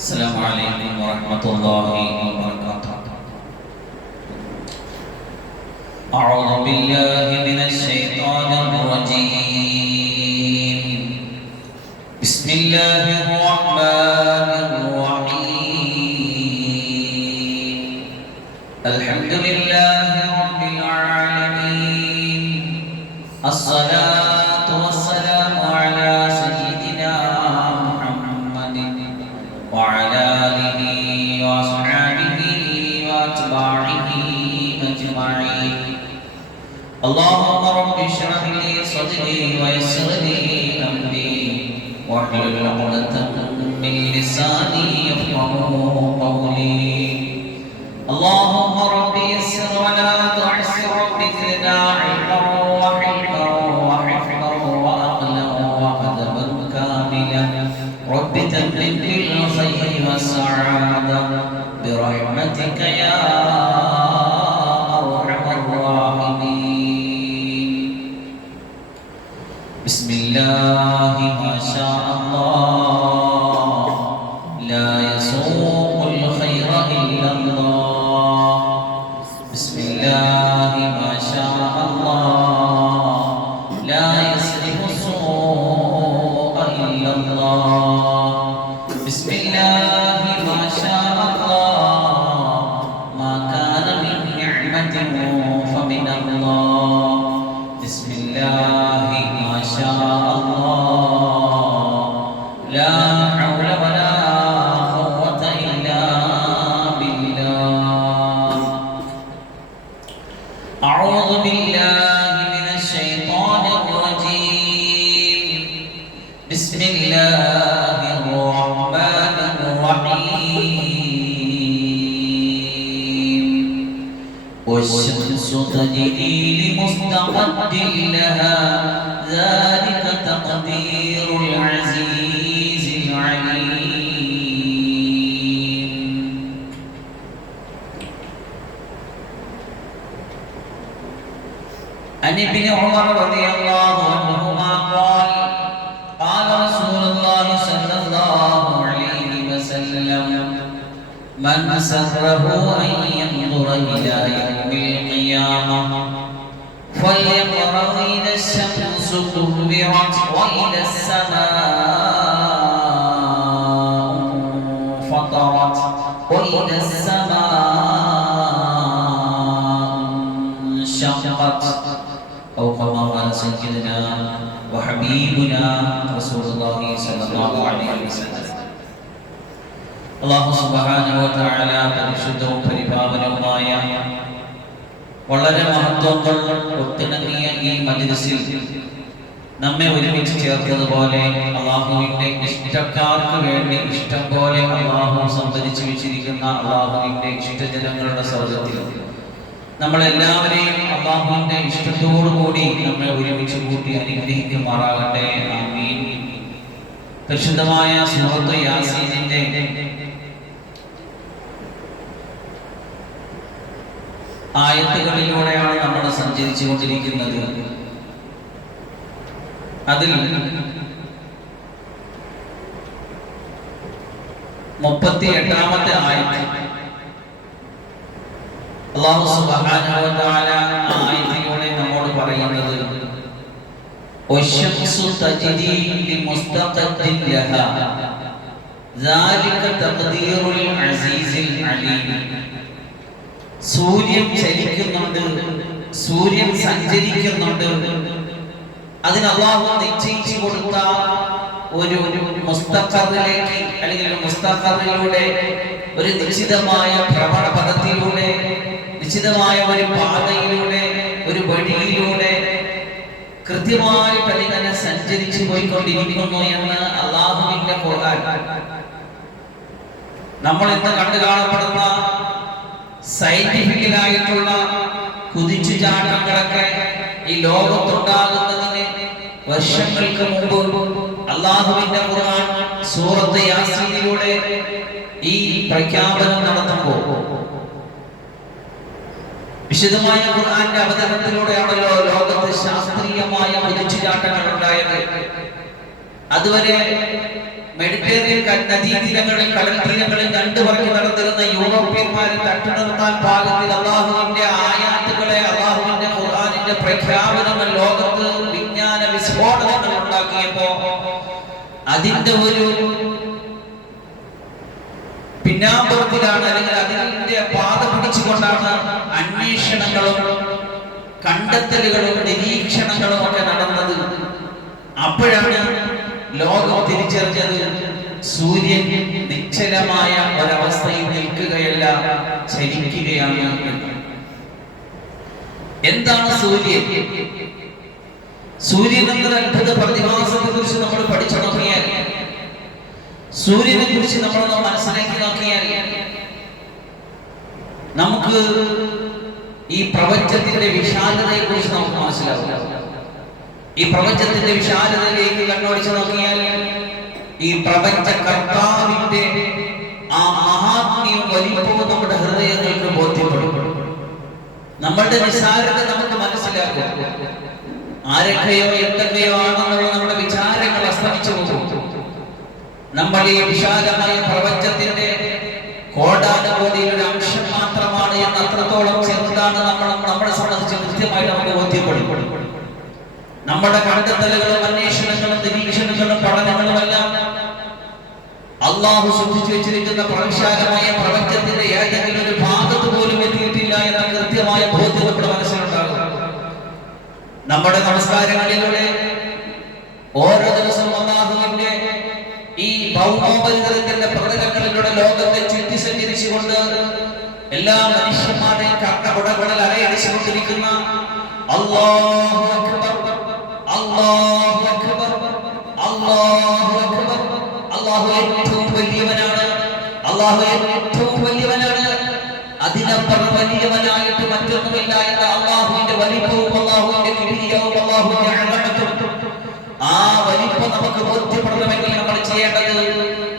السلام عليكم ورحمة الله وبركاته. أعوذ بالله من الشيطان الرجيم. بسم الله الرحمن الرحيم. الحمد لله رب العالمين. الصلاة والسلام على سيدنا محمد وعلى آله وأصحابه وأتباعه أجمعين. اللهم رب اشرح لي صدري ويسر لي أمري واحلل عقدة من لساني يفقهوا قولي. اللهم رب يسر ولا تعسر، رب زدنا علما وحلما وحفظا وعقلا وقدما كاملا، رب تمم بالخير والسعادة برحمتك يا أرحم الراحمين. بسم الله ما شاء الله، لا يسوق الخير إلا الله. بسم الله ما شاء الله، لا يصرف السوء إلا الله. بسم الله ما شاء الله، ما كان من نعمة فمن الله. بسم الله ما شاء الله، لا حول ولا قوة إلا بالله. أعوذ بالله من الشيطان الرجيم. بسم الله الرحمن الرحيم. والشمس تجري لمستقر لها، ذلك تقدير العزيز العليم. عن ابن عمر رضي الله عنهما قال قال رسول الله صلى الله عليه وسلم: من سره أن ينظر إلى يوم القيامة فليقرأ إذا الشمس كورت وإذا السماء فطرت وإذا السماء انشقت، أو كما قال سيدنا وحبيبنا رسول الله صلى الله عليه وسلم. അല്ലാഹു സുബ്ഹാനഹു വ തആല പരിശുദ്ധവും പരിപാവനവുമായ വളരെ മഹത്വങ്ങൾ ഒത്തിണങ്ങിയ ഈ മജ്‌ലിസിൽ നമ്മെ ഒരുമിച്ച് ചേർത്തതുപോലെ അല്ലാഹുവിന്റെ ഇഷ്ടക്കാർക്ക് വേണ്ടി ഇഷ്ടം പോലെ അല്ലാഹു സംഭരിച്ചു വെച്ചിരിക്കുന്ന അല്ലാഹുവിന്റെ ഇഷ്ടജനങ്ങളുടെ സ്വർഗ്ഗത്തിൽ നമ്മളെല്ലാവരെയും അല്ലാഹുവിന്റെ ഇഷ്ടത്തോടുകൂടി നമ്മെ ഒരുമിച്ച് കൂട്ടി അനുഗ്രഹിക്കുമാറാകട്ടെ. ആമീൻ. പരിശുദ്ധമായ സൂറത്ത് യാസീനിന്റെ ആയത്തുകളിലൂടെയാണ് നമ്മൾ സഞ്ചരിച്ചു കൊണ്ടിരിക്കുന്നത്. അതിൽ 38ാമത്തെ ആയത്ത് അല്ലാഹു സുബ്ഹാനഹു വ തആല ആയത്തിലൂടെ നമ്മോട് പറയുന്നത്: വശംസു തജ്രി ലിമുസ്തഖറിൻ ലഹാ, ദാലിക തഖ്ദീറുൽ അസീസിൽ അലീം. സൂര്യൻ ചലിക്കുന്നുണ്ട്, സൂര്യൻ സഞ്ചരിക്കുന്നുണ്ട്. അതിന് അല്ലാഹു നിശ്ചയിച്ചു കൊടുത്ത ഒരു മുസ്തഖറിലേക്ക്, അല്ലെങ്കിൽ മുസ്തഖറിലൂടെ, ഒരു നിശ്ചിതമായ ഭ്രമണപഥത്തിലൂടെ, നിശ്ചിതമായ ഒരു പാതയിലൂടെ, ഒരു വഴിയിലൂടെ കൃത്യമായിട്ട് അതിങ്ങനെ സഞ്ചരിച്ചു പോയിക്കൊണ്ടിരിക്കുന്നു എന്ന് അല്ലാഹുവിന്റെ ഖുർആൻ. നമ്മൾ ഇന്ന് കണ്ടു കാണപ്പെടുന്ന സയന്റിഫിക്കലായിട്ടുള്ള കുതിച്ചുചാട്ടങ്ങളൊക്കെ ഈ ലോകത്തുണ്ടാകുന്നതിന് വർഷങ്ങൾക്ക് മുമ്പ് അല്ലാഹുവിന്റെ ഖുർആൻ സൂറത്ത് യാസീനിലൂടെ ഈ പ്രഖ്യാപനം നടത്തുമ്പോൾ, വിശദമായ ഖുർആന്റെ അവതരണത്തിലൂടെയാണല്ലോ ലോകത്ത് ശാസ്ത്രീയമായ കുതിച്ചുചാട്ടങ്ങൾ ഉണ്ടായത്. അതുവരെ മെഡിറ്ററേനിയൻ നദീതീരങ്ങളിൽ കടൽ തീരങ്ങളിൽ കണ്ടുപറക്കി നടന്നിരുന്ന യൂറോപ്യന്മാരെ തട്ടി നിർത്താൻ പാകത്തിൽ അള്ളാഹുവിന്റെ ആയാത്തുകളെ, അള്ളാഹുവിന്റെ ഖുർആനിന്റെ പ്രഖ്യാപനങ്ങൾ ലോകത്ത് വിജ്ഞാന വിസ്ഫോടനങ്ങൾ ഉണ്ടാക്കിയപ്പോ അതിന്റെ ഒരു പിന്നാമ്പുറത്തിലാണ്, അല്ലെങ്കിൽ അതിന്റെ പാത പിടിച്ചുകൊണ്ടാണ് അന്വേഷണങ്ങളും കണ്ടെത്തലുകളും നിരീക്ഷണങ്ങളും ഒക്കെ നടന്നത്. അപ്പോഴാണ് ലോകം തിരിച്ചറിഞ്ഞത് സൂര്യൻ നിശ്ചലമായ ഒരവസ്ഥയിൽ നിൽക്കുകയല്ല, ചലിക്കുകയാണ് എന്ന്. എന്താണ് സൂര്യൻ? സൂര്യൻ എന്നൊരു അത്ഭുത പ്രതിഭാസത്തെ കുറിച്ച് നമ്മൾ പഠിച്ചു നോക്കിയാൽ, സൂര്യനെ കുറിച്ച് നമ്മളൊന്ന് മനസ്സിലാക്കി നോക്കിയാൽ നമുക്ക് ഈ പ്രപഞ്ചത്തിന്റെ വിശാലതയെ കുറിച്ച് നമുക്ക് മനസ്സിലാവും. ഈ പ്രപഞ്ചത്തിന്റെ വിശാലതയിലേക്ക് കണ്ണോടിച്ചു നോക്കിയാൽ ഈ പ്രപഞ്ച കർത്താവിന്റെ ആ മഹാത്മ്യവും വലിപ്പവും നമ്മുടെ ഹൃദയങ്ങൾക്ക് ബോധ്യപ്പെടും. നമ്മളുടെ നിസ്സാരത നമുക്ക് മനസ്സിലാക്കും. ആരൊക്കെയോ എന്തൊക്കെയോ ആണെന്നുള്ള നമ്മുടെ വിചാരങ്ങൾ അസ്തമിച്ചു പോകും. നമ്മൾ ഈ വിശാലമായ പ്രപഞ്ചത്തിന്റെ കോടാനുകോടിയിൽ ഒരു അംശം മാത്രമാണ് എന്ന് അത്രത്തോളം ചെറുതാണ് നമ്മളെ സംബന്ധിച്ച് കൃത്യമായിട്ട് നമുക്ക് ബോധ്യപ്പെടും. നമ്മുടെ കണ്ടെത്തലുകളും അന്വേഷണങ്ങളും നിരീക്ഷണങ്ങളും പഠനങ്ങളും എല്ലാം അള്ളാഹു സൃഷ്ടിച്ചു വെച്ചിരിക്കുന്ന പ്രവിശാലമായ പ്രപഞ്ചത്തിന്റെ ഏതെങ്കിലും ഒരു ഭാഗത്ത് പോലും എത്തിയിട്ടില്ല എന്ന കൃത്യമായ ബോധ്യം നമ്മുടെ മനസ്സിലുണ്ടാകും. നമ്മുടെ നമസ്കാരങ്ങളിലൂടെ ഓരോ ദിവസവും അള്ളാഹുവിന്റെ ഈ ഭൗമോപരിതലത്തിന്റെ പ്രതലങ്ങളിലൂടെ ലോകത്തെ ചുറ്റി സഞ്ചരിച്ചുകൊണ്ട് എല്ലാ മനുഷ്യന്മാരെയും കർണകുടകളിൽ അലയടിച്ചുകൊണ്ടിരിക്കുന്ന അല്ലാഹു അക്ബർ, അല്ലാഹു അക്ബർ, അല്ലാഹു അക്ബർ, അല്ലാഹു ഏറ്റവും വലിയവനാണ്, അല്ലാഹു ഏറ്റവും വലിയവനാണ്, അതിനപ്പുറം വലിയവനായിട്ട് മറ്റൊന്നുമില്ല എന്ന അല്ലാഹുവിന്റെ വലിപ്പവും അല്ലാഹുവിന്റെ കിബിരിയവും അല്ലാഹുവിന്റെ അളമത്തും, ആ വലിപ്പം നമുക്ക് ബോധ്യപ്പെടണമെങ്കിൽ നമ്മൾ ചെയ്യേണ്ടത്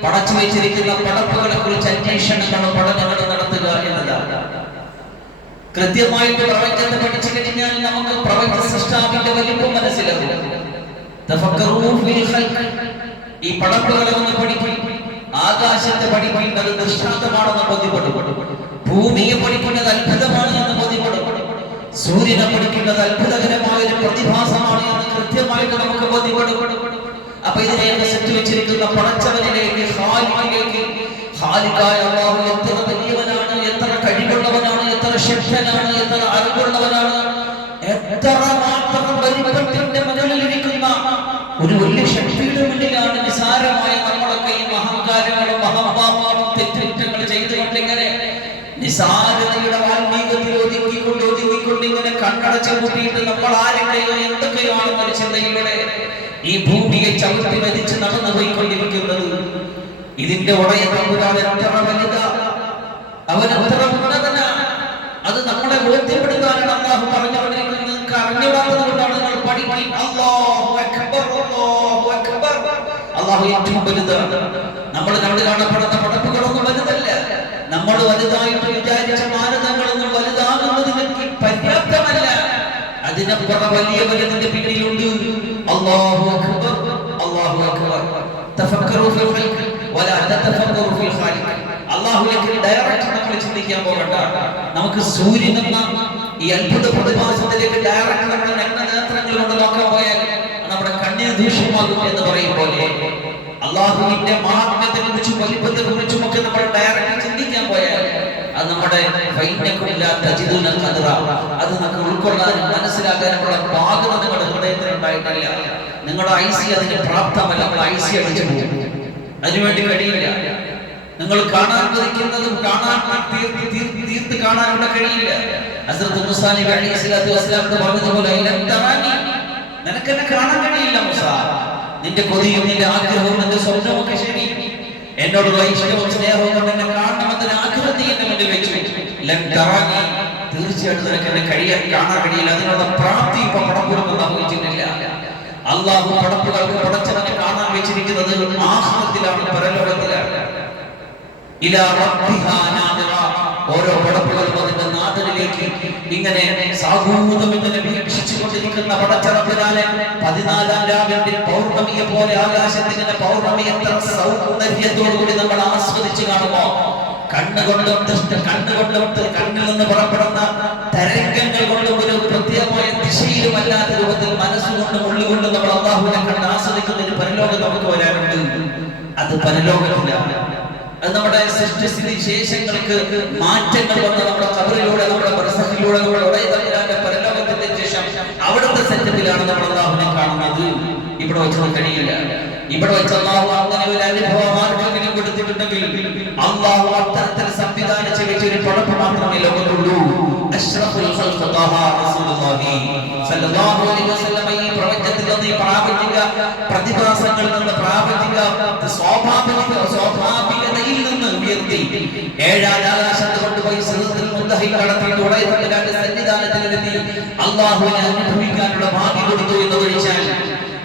പടച്ചു വെച്ചിരിക്കുന്ന പടപ്പുകളെ കുറിച്ച് അന്വേഷണങ്ങളും പഠനങ്ങളും നടത്തുക എന്നതാണ്. കൃത്യമായിട്ട് പ്രപഞ്ചത്തെ പഠിച്ചു കഴിഞ്ഞാൽ നമുക്ക് പ്രപഞ്ച സൃഷ്ടാവിന്റെ വലിപ്പം മനസ്സിലാകും. ഈ പടപ്പുകളെ ഒന്ന് പഠിക്കും, ആകാശത്തെ പഠിക്കുന്നത് ദൃഷ്ടാന്തമാണെന്ന് ബോധ്യപ്പെടും, ഭൂമിയെ പഠിക്കുന്നത് അത്ഭുതമാണ് എന്ന് ബോധ്യപ്പെടും, സൂര്യനെ പഠിക്കുന്നത് അത്ഭുതകരമായ ഒരു പ്രതിഭാസമാണ് എന്ന് കൃത്യമായിട്ട് നമുക്ക് ബോധ്യപ്പെടും. അപ്പൊ ഇതിനെയൊക്കെ സെറ്റ് വെച്ചിരിക്കുന്ന പടച്ചവനിലേക്ക്, ഖാലിഖിലേക്ക്, ഖാലിഖായ അല്ലാഹു എത്ര വലിയവനാണ്, എത്ര കഴിവുള്ളവനാണ്, എത്ര ശക്തനാണ്, എത്ര അറിവുള്ളവനാണ്, എത്ര മാത്രം വലിപ്പത്തിന്റെ മുകളിലിരിക്കുന്ന ഒരു വലിയ ശക്തിയുടെ മുന്നിലാണ് നിസാരമായ നമ്മളൊക്കെ ഈ അഹങ്കാരങ്ങളും മഹംഭാവങ്ങളും തെറ്റുകുറ്റങ്ങൾ ചെയ്തുകൊണ്ടിങ്ങനെ നിസാരതയുടെ വാൽമീകത്തിൽ ഒതുക്കിക്കൊണ്ട് ഇങ്ങനെ കണ്ണടച്ചു കൂട്ടിയിട്ട് നമ്മൾ ആരൊക്കെയോ എന്തൊക്കെയോ ആണ് മനുഷ്യതയിലൂടെ ഈ ഭൂമിയെ ചവിട്ടി മരിച്ച് നടന്നു പോയിക്കൊണ്ടിരിക്കുന്നത്. ഇതിന്റെ ഉടയ തമ്പുരാൻ എത്ര വലുതാ, അവൻ എത്ര ഉന്നതനാ, അത് നമ്മളെ ബോധ്യപ്പെടുത്താനാണ് അല്ലാഹു പറഞ്ഞുകൊണ്ടിരിക്കുന്നത്. നിങ്ങൾക്ക് അറിഞ്ഞുകൂടാത്തത് കൊണ്ടാണ് നിങ്ങൾ പഠിക്കും. അല്ലാഹു അക്ബർ, അല്ലാഹു അക്ബർ, അല്ലാഹു ഏറ്റവും വലുതാണ്. നമ്മൾ കാണപ്പെടുന്ന പടപ്പുകളൊന്നും വലുതല്ല. നമ്മൾ വലുതായിട്ട് വിചാരിച്ച മാനദണ്ഡങ്ങളൊന്നും വലുതാകുന്നതിന് പര്യാപ്തമല്ല. അതിനപ്പുറം വലിയ വലുതിന്റെ പിന്നിലുണ്ട്. അല്ലാഹു അക്ബർ, അല്ലാഹു അക്ബർ. തഫക്കറു ഫിൽ ഖൽഖ് വലാ തതഫക്കറു ഫിൽ ഖാലിഖ്. അല്ലാഹുവിലേക്ക് ഡയറക്റ്റ് നമ്മൾ ചിന്തിക്കാൻ പോകണ്ട. നമുക്ക് സൂര്യൻ എന്ന ഈ അത്ഭുത പ്രതിഭാസത്തിലേക്ക് ഡയറക്റ്റ് നമ്മുടെ നേത്രങ്ങൾ കൊണ്ട് നോക്കാൻ പോയാൽ നമ്മുടെ കണ്ണിന് ദൂഷ്യമാകും എന്ന് പറയും പോലെ അല്ലാഹുവിന്റെ മഹാത്മ്യത്തെ കുറിച്ചും വലിപ്പത്തെ കുറിച്ചും ഒക്കെ നമ്മൾ ഡയറക്റ്റ് ചിന്തിക്കാൻ പോയാൽ അത് നമ്മുടെ അത് നമുക്ക് ഉൾക്കൊള്ളാനും മനസ്സിലാക്കാനുള്ള പാകത നിങ്ങളുടെ ഹൃദയത്തിൽ ഉണ്ടായിട്ടില്ല. നിങ്ങളുടെ ഐസി അതിന് പ്രാപ്തമല്ല. നമ്മൾ ഐസി അടിച്ചു പോകും. അതിനുവേണ്ടി കഴിയില്ല. നിങ്ങൾ കാണാൻ കൊതിക്കുന്നതും തീർത്ത് കാണാൻ ഇവിടെ കഴിയില്ല. ഹസ്രത്ത് മൂസാ നബി അലൈഹിസ്സലാത്തു വസ്സലാം പറഞ്ഞതുപോലെ നിനക്കെന്നെ കാണാൻ കഴിയില്ല മൂസ. നിന്റെ കൊതിയും നിന്റെ ആഗ്രഹവും നിന്റെ സ്വപ്നവും ഒക്കെ ശരി, എന്നോടുള്ള ഇഷ്ടവും സ്നേഹവും കൊണ്ട് എന്നെ കാണണമെന്നൊരു ആഗ്രഹം നീ എന്റെ മുന്നിൽ വെച്ചു. തീർച്ചയായിട്ടും നിനക്ക് എന്നെ കാണാൻ കഴിയില്ല. അതിനുള്ള പ്രാപ്തി ഇപ്പൊ പടപ്പുറത്ത് സംഭവിച്ചിട്ടില്ല. അള്ളാഹു പടപ്പുകൾക്ക് പടച്ചവനെ കാണാൻ വെച്ചിരിക്കുന്നത് ആഖിറത്തിലാണ്, പരലോകത്തിലാണ്. ഓരോ പടപ്പുകളും അതിന്റെ നാഥനിലേക്ക് ആകാശത്തിലേക്ക് ഇങ്ങനെ സാഹൂതം ഇങ്ങനെ വീക്ഷിച്ചു കൊണ്ടിരിക്കുന്ന പടച്ചറപ്പിനാലെ 14-ാം രാവിന്റെ പൗർണമിയെ പോലെ ആകാശത്തിങ്ങനെ പൗർണമി എത്ര സൗന്ദര്യത്തോടുകൂടി നമ്മൾ ആസ്വദിച്ചു കാണുമോ? കണ്ണുകൊണ്ടും കണ്ണിൽ നിന്ന് പുറപ്പെടുന്ന തരംഗങ്ങൾ കൊണ്ടും ഒരു പ്രത്യേകമായ ദിശയിലുമല്ലാത്ത രൂപത്തിൽ മനസ്സുകൊണ്ടും ഉള്ളുകൊണ്ടും നമ്മൾ അല്ലാഹുവിനെ കണ്ട് ആസ്വദിക്കുന്ന ഒരു പരലോകം നമുക്ക് വരാനുണ്ട്. അത് പരലോകത്തിലാണ്. അത് നമ്മുടെ സൃഷ്ടിസ്ഥിതി ശേഷങ്ങൾക്ക് മാറ്റങ്ങൾ വന്ന് നമ്മുടെ ഖബറിലൂടെ നമ്മുടെ ബർസഖിലൂടെ നമ്മുടെ പരലോകത്തിന്റെ ശേഷം അവിടുത്തെ സെറ്റപ്പിലാണ് നമ്മൾ അല്ലാഹുവിനെ കാണുന്നത്. ഇവിടെ വെച്ചത് കഴിയില്ല. ഇവിടെ വെച്ച് അല്ലാഹു അങ്ങനെ ഒരു അനുഭവം ആർക്കെങ്കിലും കൊടുത്തിട്ടുണ്ടെങ്കിൽ അല്ലാഹു അത്തരത്തിൽ സംവിധാനിച്ച ഒരു പടപ്പ് മാത്രമേ ലോകത്തുള്ളൂ. അഷ്റഫുൽ ഖൽഖ് ത്വാഹ റസൂലുള്ളാഹി സ്വല്ലല്ലാഹു അലൈഹി വസല്ലം ഈ പ്രപഞ്ചത്തിൽ നിന്ന് ഈ പ്രാപഞ്ചിക പ്രതിഭാസങ്ങളിൽ നിന്ന് പ്രാപഞ്ചിക സ്വാഭാവികതയിൽ നിന്ന് ഉയർത്തി 7-ാം ആകാശത്ത് കൊണ്ടുപോയി സിദ്റത്തുൽ മുൻതഹയിൽ കടത്തിയിട്ട് ഉടയതമ്പുരാന്റെ സന്നിധാനത്തിലെത്തി അല്ലാഹുവിനെ അനുഭവിക്കാനുള്ള ഭാഗ്യം കൊടുത്തു എന്ന് ഒഴിച്ചാൽ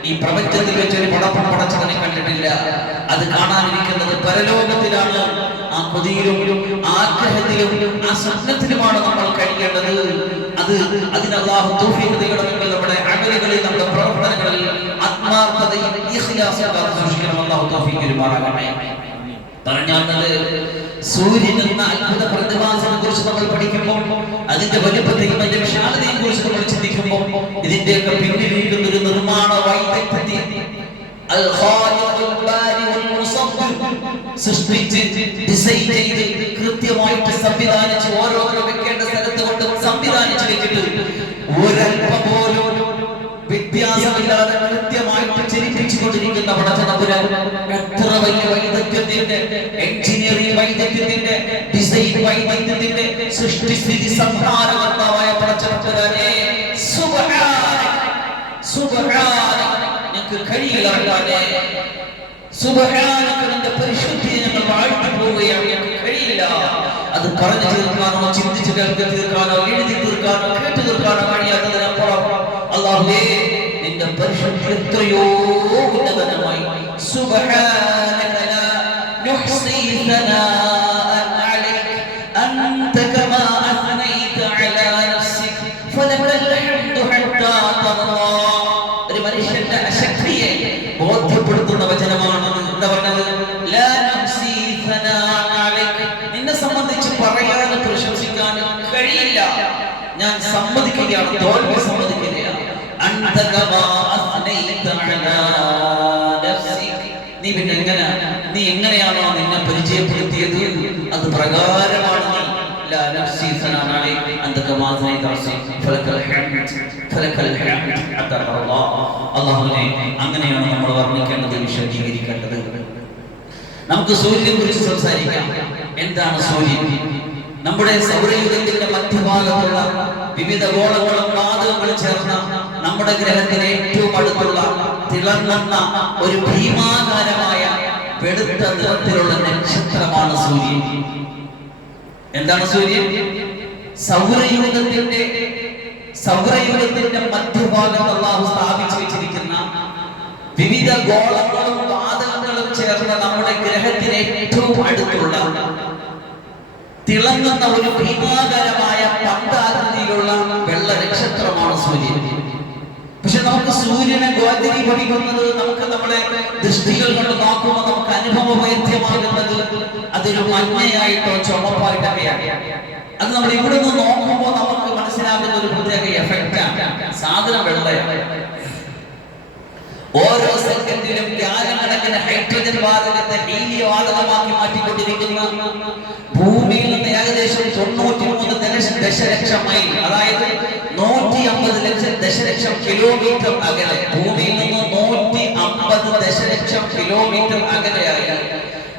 ഈ പ്രപഞ്ചത്തിൽ വെച്ച് ഒരു പടപ്പം പടച്ചവനെ കണ്ടിട്ടില്ല. അത് കാണാനിരിക്കുന്നത് പരലോകത്തിലാണ്. ആ കൊതിയിലും ആഗ്രഹത്തിലും ആ സ്വപ്നത്തിലുമാണ് നമ്മൾ കഴിയേണ്ടത്. അതിന് അല്ലാഹു തൗഫീഖ് നൽകണമെങ്കിൽ നമ്മുടെ അമലുകളിൽ നമ്മുടെ പ്രവർത്തനങ്ങളിൽ ആത്മാർത്ഥതയും ഇഖ്ലാസും സൂക്ഷിക്കണം. അല്ലാഹു തൗഫീഖ് നൽകുമാറാകട്ടെ. പറഞ്ഞാൽ സൂര്യൻ എന്ന അത്ഭുത പ്രതിഭാസത്തെ കുറിച്ച് നമ്മൾ പഠിക്കുമ്പോൾ അതിന്റെ വലുപ്പത്തെയും അതിന്റെ വിശാലതയെ കുറിച്ച് നമ്മൾ ചിന്തിക്കുമ്പോൾ ഇതിന്റെയൊക്കെ പിന്നിലിരിക്കുന്ന ഒരു നിർമ്മാണ വൈദഗ്ധ്യത്തെ സൃഷ്ടിച്ച് ഡിസൈൻ ചെയ്ത് കൃത്യമായിട്ട് സംവിധാനിച്ച് ഓരോരോ വെക്കേണ്ട സ്ഥലത്ത് കൊണ്ട് സംവിധാനിച്ച് വെച്ചിട്ട് ഒരല്പം പോലും വ്യത്യാസമില്ലാതെ കൃത്യമായിട്ട് ചലിപ്പിച്ചു കൊണ്ടിരിക്കുന്ന പടച്ചതമ്പുരാൻ എത്ര വലിയ വൈദഗ്ധ്യത്തിന്റെ എഞ്ചിനീയറിംഗ് വൈദഗ്ധ്യത്തിന്റെ ഡിസൈൻ വൈദഗ്ധ്യത്തിന്റെ സൃഷ്ടിസ്ഥിതി സംഹാരകർത്താവായ പടച്ചതമ്പുരാനെ ഞങ്ങൾക്ക് കഴിയില്ല. സുബ്ഹാനക പരിശുദ്ധിയെ ഞങ്ങൾ വാഴ്ത്തി പോവുകയാണ്. ഞങ്ങൾക്ക് കഴിയില്ല. അത് പറഞ്ഞു തീർക്കാനോ ചിന്തിച്ചു കേൾക്കി തീർക്കാനോ എഴുതി തീർക്കാനോ കേട്ടു തീർക്കാനോ കഴിയാത്തതിനപ്പുറം അല്ലാഹുവേ നിന്റെ പരിശുദ്ധി എത്രയോ ഉന്നതമായി. സുബ്ഹാനക ലാ നുഹ്സി സനാഅൻ അലൈക അൻത കമാ അസ്നൈത അലാ നഫ്സിക ഫലകൽ ഹംദു ഹത്താ തർളാ. ഒരു മനുഷ്യന്റെ അശക്തിയെ ബോധ്യപ്പെടുത്തുന്ന വചനമാണ്. എന്താ പറഞ്ഞത്? ലാ നുഹ്സി സനാഅൻ അലൈക, നിന്നെ സംബന്ധിച്ച് പറയാനും പ്രശംസിക്കാനും കഴിയില്ല. ഞാൻ സമ്മതിക്കുകയാണ്, തോൽവി സമ്മതിക്കുകയാണ്. അൻത കമാ അസ്നൈത അലാ നഫ്സിക, നീ എങ്ങനെയാണോ നിന്നെ പരിചയപ്പെടുത്തിയത് അത് പ്രകാരമാണ് നീ. ലാ നഫ്സി സനാഅൻ അലൈക അൻത കമാ അസ്നൈത നഫ്സിക ഫലകൽ ഹംദ് ഹത്താ തർളാ. അല്ലാഹുവിനെ അങ്ങനെയാണ് നമ്മൾ വർണ്ണിക്കേണ്ടത്, വിശദീകരിക്കേണ്ടത്. നമുക്ക് സൂര്യനെ കുറിച്ച് സംസാരിക്കാം. എന്താണ് സൂര്യൻ? നമ്മുടെ സൗരയൂഥത്തിന്റെ മധ്യഭാഗത്തുള്ള വിവിധ ഗോളങ്ങളും വാതകങ്ങളും ചേർന്ന നമ്മുടെ ഗ്രഹത്തിന് ഏറ്റവും അടുത്തുള്ള തിളങ്ങുന്ന ഒരു ഭീമാകാരമായ വെളുത്ത നിറത്തിലുള്ള നക്ഷത്രമാണ് സൂര്യൻ. എന്താണ് സൂര്യൻ? സൗരയൂഥത്തിന്റെ മധ്യഭാഗത്ത് അല്ലാഹു സ്ഥാപിച്ചു വെച്ചിരിക്കുന്ന വിവിധ ഗോളങ്ങളും വാതകങ്ങളും ചേർന്ന നമ്മുടെ ഗ്രഹത്തിന് ഏറ്റവും അടുത്തുള്ള തിളങ്ങുന്ന ഒരു ഭീമാകരമായ പന്താകൃതിയിലുള്ള വെള്ള നക്ഷത്രമാണ് സൂര്യൻ. പക്ഷെ നമുക്ക് സൂര്യനെ ഗോചരീകരിക്കുന്നത്, നമുക്ക് നമ്മുടെ ദൃഷ്ടികൾ കൊണ്ട് നോക്കുമ്പോൾ നമുക്ക് അനുഭവവൈദ്യമാകുന്നത് അതൊരു മഞ്ഞയായിട്ടോ ചുമപ്പായിട്ടൊക്കെയാണ്. അത് നമ്മൾ ഇവിടെ നിന്ന് നോക്കുമ്പോൾ നമുക്ക് മനസ്സിലാകുന്ന ഒരു പ്രത്യേക എഫക്റ്റാണ്. സാധനം വെള്ളയാണ്. ഓരോ സെക്കൻഡിലും ഗ്യാലക്കണക്കിന് ഹൈഡ്രജൻ വാതകത്തെ ഹീലിയം വാതകമാക്കി മാറ്റിക്കൊണ്ടിരിക്കുന്ന ഭൂമിയിൽ നിന്ന് ഏകദേശം 93 ദശലക്ഷം മൈൽ, അതായത് 150 ദശലക്ഷം കിലോമീറ്റർ അകലെ, ഭൂമിയിൽ നിന്ന് 150 ദശലക്ഷം കിലോമീറ്റർ അകലെയായ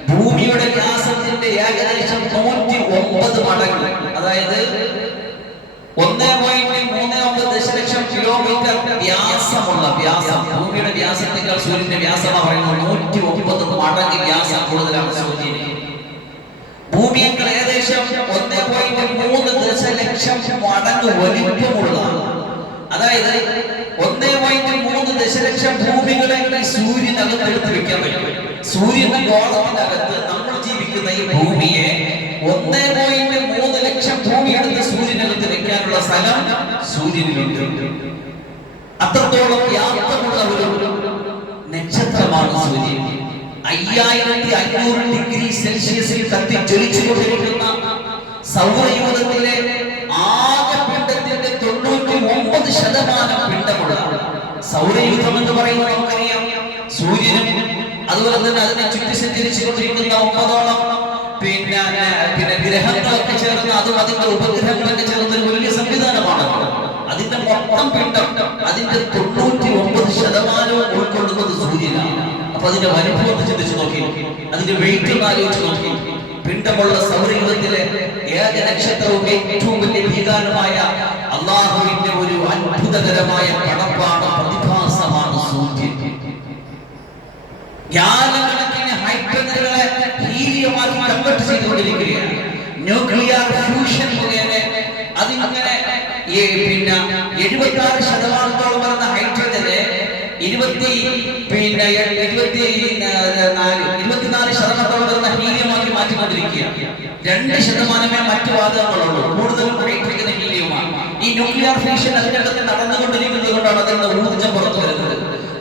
ഭൂമിയുടെ വ്യാസത്തിന്റെ ഏകദേശം 109 മടങ്ങ്, അതായത് 1.39 ദശലക്ഷം കിലോമീറ്റർ വ്യാസമുള്ള ഭൂമിയുടെ വ്യാസത്തേക്കാൾ സൂര്യന്റെ വ്യാസമാണ് പറയുന്നത് 109 മടങ്ങ് വ്യാസം കൂടുതലാണ് സൂര്യന്. ഭൂമിയേക്കാൾ ഏകദേശം 1.3 ദശലക്ഷം മടങ്ങ് വലിപ്പമുള്ളതാണ്. അതായത് 1.3 ദശലക്ഷം ഭൂമികളെ സൂര്യനകത്ത് എടുത്ത് വെക്കാൻ പറ്റും. സൂര്യന്റെ ഗോളത്തിനകത്ത് നമ്മൾ ജീവിക്കുന്ന ഈ ഭൂമിയെ 1.3 ലക്ഷം ഭൂമി എടുത്ത് സൂര്യനകത്ത് വെക്കാൻ സ്ഥലം സൂര്യനിലുണ്ട്. അത്രത്തോളം വ്യാപ്തമുള്ള ഒരു നക്ഷത്രമാണ് സൂര്യൻ. 5500 ഡിഗ്രി സെൽഷ്യസിൽ കത്തിജ്വലിച്ചുകൊണ്ടിരിക്കുന്ന സൗരയൂഥത്തിലെ ആകെ പിണ്ഡത്തിന്റെ 99% പിണ്ഡമുള്ള സൗരയൂഥം എന്ന് പറയുന്നത് നമുക്കറിയാം. സൂര്യനും അതുപോലെ തന്നെ അതിനെ ചുറ്റി സഞ്ചരിച്ചുകൊണ്ടിരിക്കുന്ന 9ഓളം പിന്നെ ഗ്രഹങ്ങളൊക്കെ ചേർന്ന് അതും അതിന്റെ ഉപഗ്രഹങ്ങളൊക്കെ ചേർന്ന് ഒരു വലിയ സംവിധാനമാണ്. അതിന്റെ മൊത്തം പിണ്ഡം അതിന്റെ 99% ഉൾക്കൊള്ളുന്നത് സൂര്യനാണ്. അപ്പൊ അതിന്റെ വലിപ്പം ഒന്ന് ചിന്തിച്ചു നോക്കി, അതിന്റെ വെയിറ്റ് ഒന്ന് ആലോചിച്ച് നോക്കി. പിണ്ഡമുള്ള സൗരയൂഥത്തിലെ ഏക നക്ഷത്രവും ഏറ്റവും വലിയ ഭീകാരമായ അള്ളാഹുവിന്റെ ഒരു അത്ഭുതകരമായ പടപ്പാണ്, പ്രതിഭാസമാണ് സൂര്യൻ. ജ്ഞാനകണക്കിന് ഹൈഡ്രജനുകളെ ഹീലിയമാക്കി കൺവെർട്ട് ചെയ്തുകൊണ്ടിരിക്കുകയാണ്. ന്യൂക്ലിയർ ഫ്യൂഷൻ മുഖേന അതിങ്ങനെ 76% വരുന്ന ഹൈഡ്രജനെ 24% വരുന്ന ഹീലിയമാക്കി മാറ്റിക്കൊണ്ടിരിക്കുകയാണ്. 2% മറ്റു വാതകങ്ങളുള്ളൂ, കൂടുതലും ഹൈഡ്രജൻ ഹീലിയമാണ്. ഈ ന്യൂക്ലിയർ ഫ്യൂഷൻ അതിനകത്ത് നടന്നുകൊണ്ടിരിക്കുന്നത് കൊണ്ടാണ് അതിന്റെ ഊർജ്ജം പുറത്തു വരുന്നത്.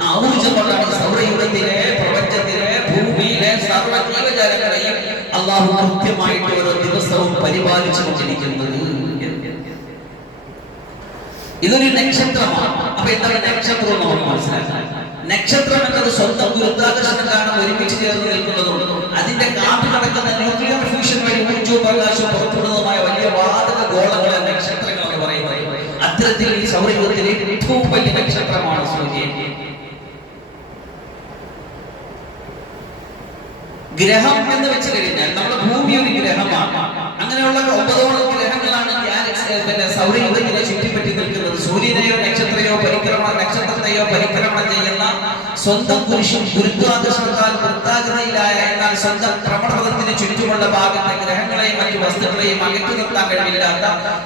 ആ ഊർജ്ജം കൊണ്ടാണ് സൗരയൂഥത്തിലെ, പ്രപഞ്ചത്തിലെ, ഭൂമിയിലെ സർവ്വ ജീവജാലങ്ങളെയും അള്ളാഹു കൃത്യമായിട്ട് ഓരോ ദിവസവും പരിപാലിച്ചു കൊണ്ടിരിക്കുന്നത്. ഇതൊരു നക്ഷത്രമാണ്. അപ്പൊ എന്താണ് നക്ഷത്രം എന്ന് നമുക്ക് മനസ്സിലാക്കാം. നക്ഷത്രം എന്നത് സ്വന്തം ഗുരുത്വാകർഷണം കാരണം ഒരുമിച്ച് ചേർന്ന് നിൽക്കുന്നതും അതിന്റെ കാറ്റ് നടക്കുന്ന ന്യൂക്ലിയർ ഫ്യൂഷൻ വഴി ഊർജ്ജവും പ്രകാശവും പുറത്തുവിടുന്നതുമായ വലിയ വാതക ഗോളങ്ങളെ നക്ഷത്രങ്ങൾ എന്ന് പറയുന്നത്. അത്തരത്തിൽ ഈ സൗരയൂഥത്തിലെ ഏറ്റവും വലിയ നക്ഷത്രമാണ് സൂര്യൻ. ഗ്രഹം എന്ന് വെച്ച് കഴിഞ്ഞാൽ നമ്മുടെ ഭൂമി ഒരു ഗ്രഹമാണ്. അങ്ങനെയുള്ള 9ഓളം ഗ്രഹങ്ങളാണ് സൗരയൂഥത്തിനെ ചുറ്റിപ്പറ്റി നിൽക്കുന്നത്. സൂര്യനെയോ നക്ഷത്രത്തെയോ പരിക്രമണം ചെയ്യുന്ന സ്വന്തം ഗുരുത്വാകർഷണത്താൽ വൃത്താകൃതിയിലായ എന്നാൽ സ്വന്തം ഭ്രമണപഥത്തിന് ചുറ്റുമുള്ള ഭാഗത്തെ ഗ്രഹങ്ങളെയും മറ്റു വസ്തുക്കളെയും അകറ്റി നിർത്താൻ കഴിവില്ലാത്ത,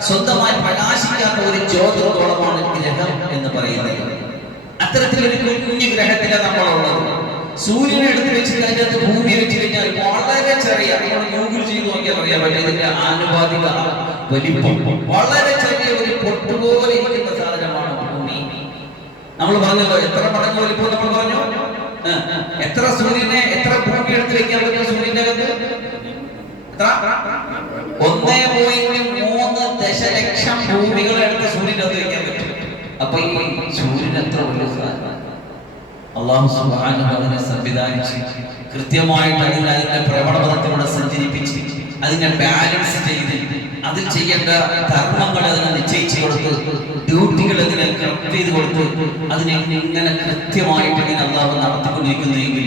സ്വന്തമായി പ്രകാശിക്കാത്ത ഒരു ജ്യോതിർഗോളമാണ് ഗ്രഹം എന്ന് പറയുന്നത്. അത്തരത്തിലൊരു കുഞ്ഞു ഗ്രഹത്തിലാണ് നമ്മളുള്ളത്. സൂര്യനെ എടുത്ത് വെച്ചിട്ട് അതിനകത്ത് ഭൂമി വെച്ച് കഴിഞ്ഞാൽ വളരെ ചെറിയ, ഗൂഗിൾ ചെയ്ത് നോക്കിയാൽ അറിയാൻ പറ്റും ഇതിന്റെ ആനുപാതിക വലിപ്പം. വളരെ ചെറിയ ഒരു പൊട്ടുപോലെ ഇരിക്കുന്ന സാധനമാണ് ഭൂമി. നമ്മൾ പറഞ്ഞല്ലോ എത്ര മടങ്ങ് വലിപ്പം നമ്മൾ പറഞ്ഞു. എത്ര സൂര്യനെ, എത്ര ഭൂമി എടുത്ത് വെക്കാൻ പറ്റും സൂര്യന്റെ അകത്ത്? 1.3 ദശലക്ഷം ഭൂമികളെ എടുത്ത് സൂര്യന്റെ അകത്ത് വെക്കാൻ പറ്റും. അപ്പൊ ഈ സൂര്യൻ എത്ര വലിയ സാധനം. അല്ലാഹു സുബ്ഹാനഹു വ തആല സംവിധാനിച്ച് കൃത്യമായിട്ട് അതിന്റെ ഭ്രമണപഥത്തിലൂടെ സഞ്ചരിപ്പിച്ച് അതിനെ ബാലൻസ് ചെയ്ത് അതിൽ ചെയ്യേണ്ട ധർമ്മങ്ങൾ അതിനെ നിശ്ചയിച്ചു കൊടുത്ത്, ഡ്യൂട്ടികൾ അതിനെ കറക്റ്റ് ചെയ്ത് കൊടുത്ത് അതിനെ ഇങ്ങനെ കൃത്യമായിട്ട് ഇങ്ങനെ അല്ലാഹു നടത്തിക്കൊണ്ടിരിക്കുന്നെങ്കിൽ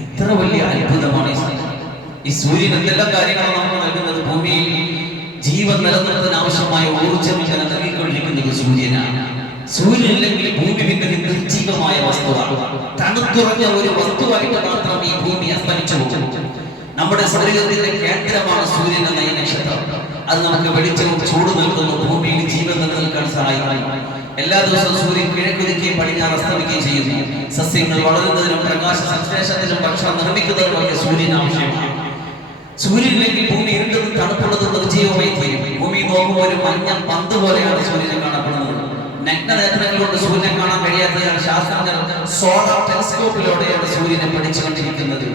എത്ര വലിയ അത്ഭുതമാണ് ഈ സൂര്യൻ. എന്തെല്ലാം കാര്യങ്ങളാണ് നമുക്ക് നൽകുന്നത്. ഭൂമിയിൽ ജീവൻ നിലനിർത്താൻ ആവശ്യമായ ഊർജ്ജം ഇങ്ങനെ നൽകിക്കൊണ്ടിരിക്കുന്നത് സൂര്യനാണ്. സൂര്യനില്ലെങ്കിൽ ഭൂമി പിന്നെ നിർജീവമായ വസ്തുവാണ്. തണുത്തുറഞ്ഞ ഒരു വസ്തുവായിട്ട് മാത്രം ഈ ഭൂമി അസ്തമിച്ചു പോകും. നമ്മുടെ സൗരയൂഥത്തിന്റെ കേന്ദ്രമാണ് സൂര്യൻ എന്ന ഈ നക്ഷത്രം. അത് നമുക്ക് വെളിച്ചവും ചൂട് നൽകുന്നു, ഭൂമിയിൽ ജീവൻ നിലനിൽക്കാൻ സഹായിക്കുന്നു. എല്ലാ ദിവസവും സൂര്യൻ കിഴക്കുതിക്കുകയും പടിഞ്ഞാറ് അസ്തമിക്കുകയും ചെയ്യുന്നു. സസ്യങ്ങൾ വളരുന്നതിനും പ്രകാശ സംശ്ലേഷണത്തിനും ഭക്ഷണം നിർമ്മിക്കുന്നതിനുമൊക്കെ സൂര്യൻ ആവശ്യമാണ്. സൂര്യനില്ലെങ്കിൽ ഭൂമി ഇരുണ്ടതും തണുപ്പുള്ളതും നിർജീവമായി തീരും. ഭൂമി നോക്കുമ്പോൾ ഒരു മഞ്ഞ പന്ത് പോലെയാണ് സൂര്യനെ കാണപ്പെടുന്നത്. നഗ്ന നേത്രങ്ങൾ കൊണ്ട് സൂര്യനെ കാണാൻ കഴിയാത്തതാണ് ശാസ്ത്രജ്ഞർ സോളാർ ടെലിസ്കോപ്പിലൂടെയാണ് സൂര്യനെ പഠിച്ചുകൊണ്ടിരിക്കുന്നത്.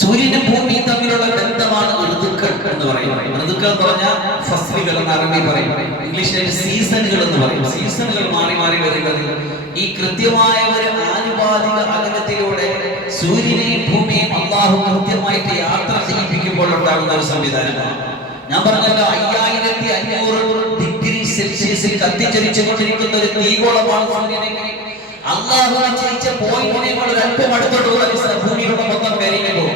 സൂര്യനും ഭൂമിയും തമ്മിലുള്ള ബന്ധമാണ് ഋതുക്കൾ എന്ന് പറയുന്നത്. ഋതുക്കൾ എന്ന് പറഞ്ഞാൽ ഫസ്ലുകൾ എന്ന് അറബി പറയും, ഇംഗ്ലീഷിൽ സീസണുകൾ എന്ന് പറയും. സീസണുകൾ മാറി മാറി വരുന്നത് ഈ കൃത്യമായ ഒരു ആനുപാതിക അകലത്തിലൂടെ സൂര്യനെയും ഭൂമിയെയും അള്ളാഹു കൃത്യമായിട്ട് യാത്ര ചെയ്യിപ്പിക്കുമ്പോൾ ഉണ്ടാകുന്ന ഒരു സംവിധാനമാണ്. ഞാൻ പറഞ്ഞല്ലോ 5500 ഡിഗ്രി സെൽഷ്യസിൽ കത്തിച്ചൊരിച്ചുകൊണ്ടിരിക്കുന്ന ഒരു തീഗോളമാണ് സൂര്യനെ. അള്ളാഹു നിശ്ചയിച്ച പോയിന്റിനേക്കാൾ ഒരു അല്പം അടുത്തോട്ട് ഭൂമിയുടെ മൊത്തം കരിയുമ്പോൾ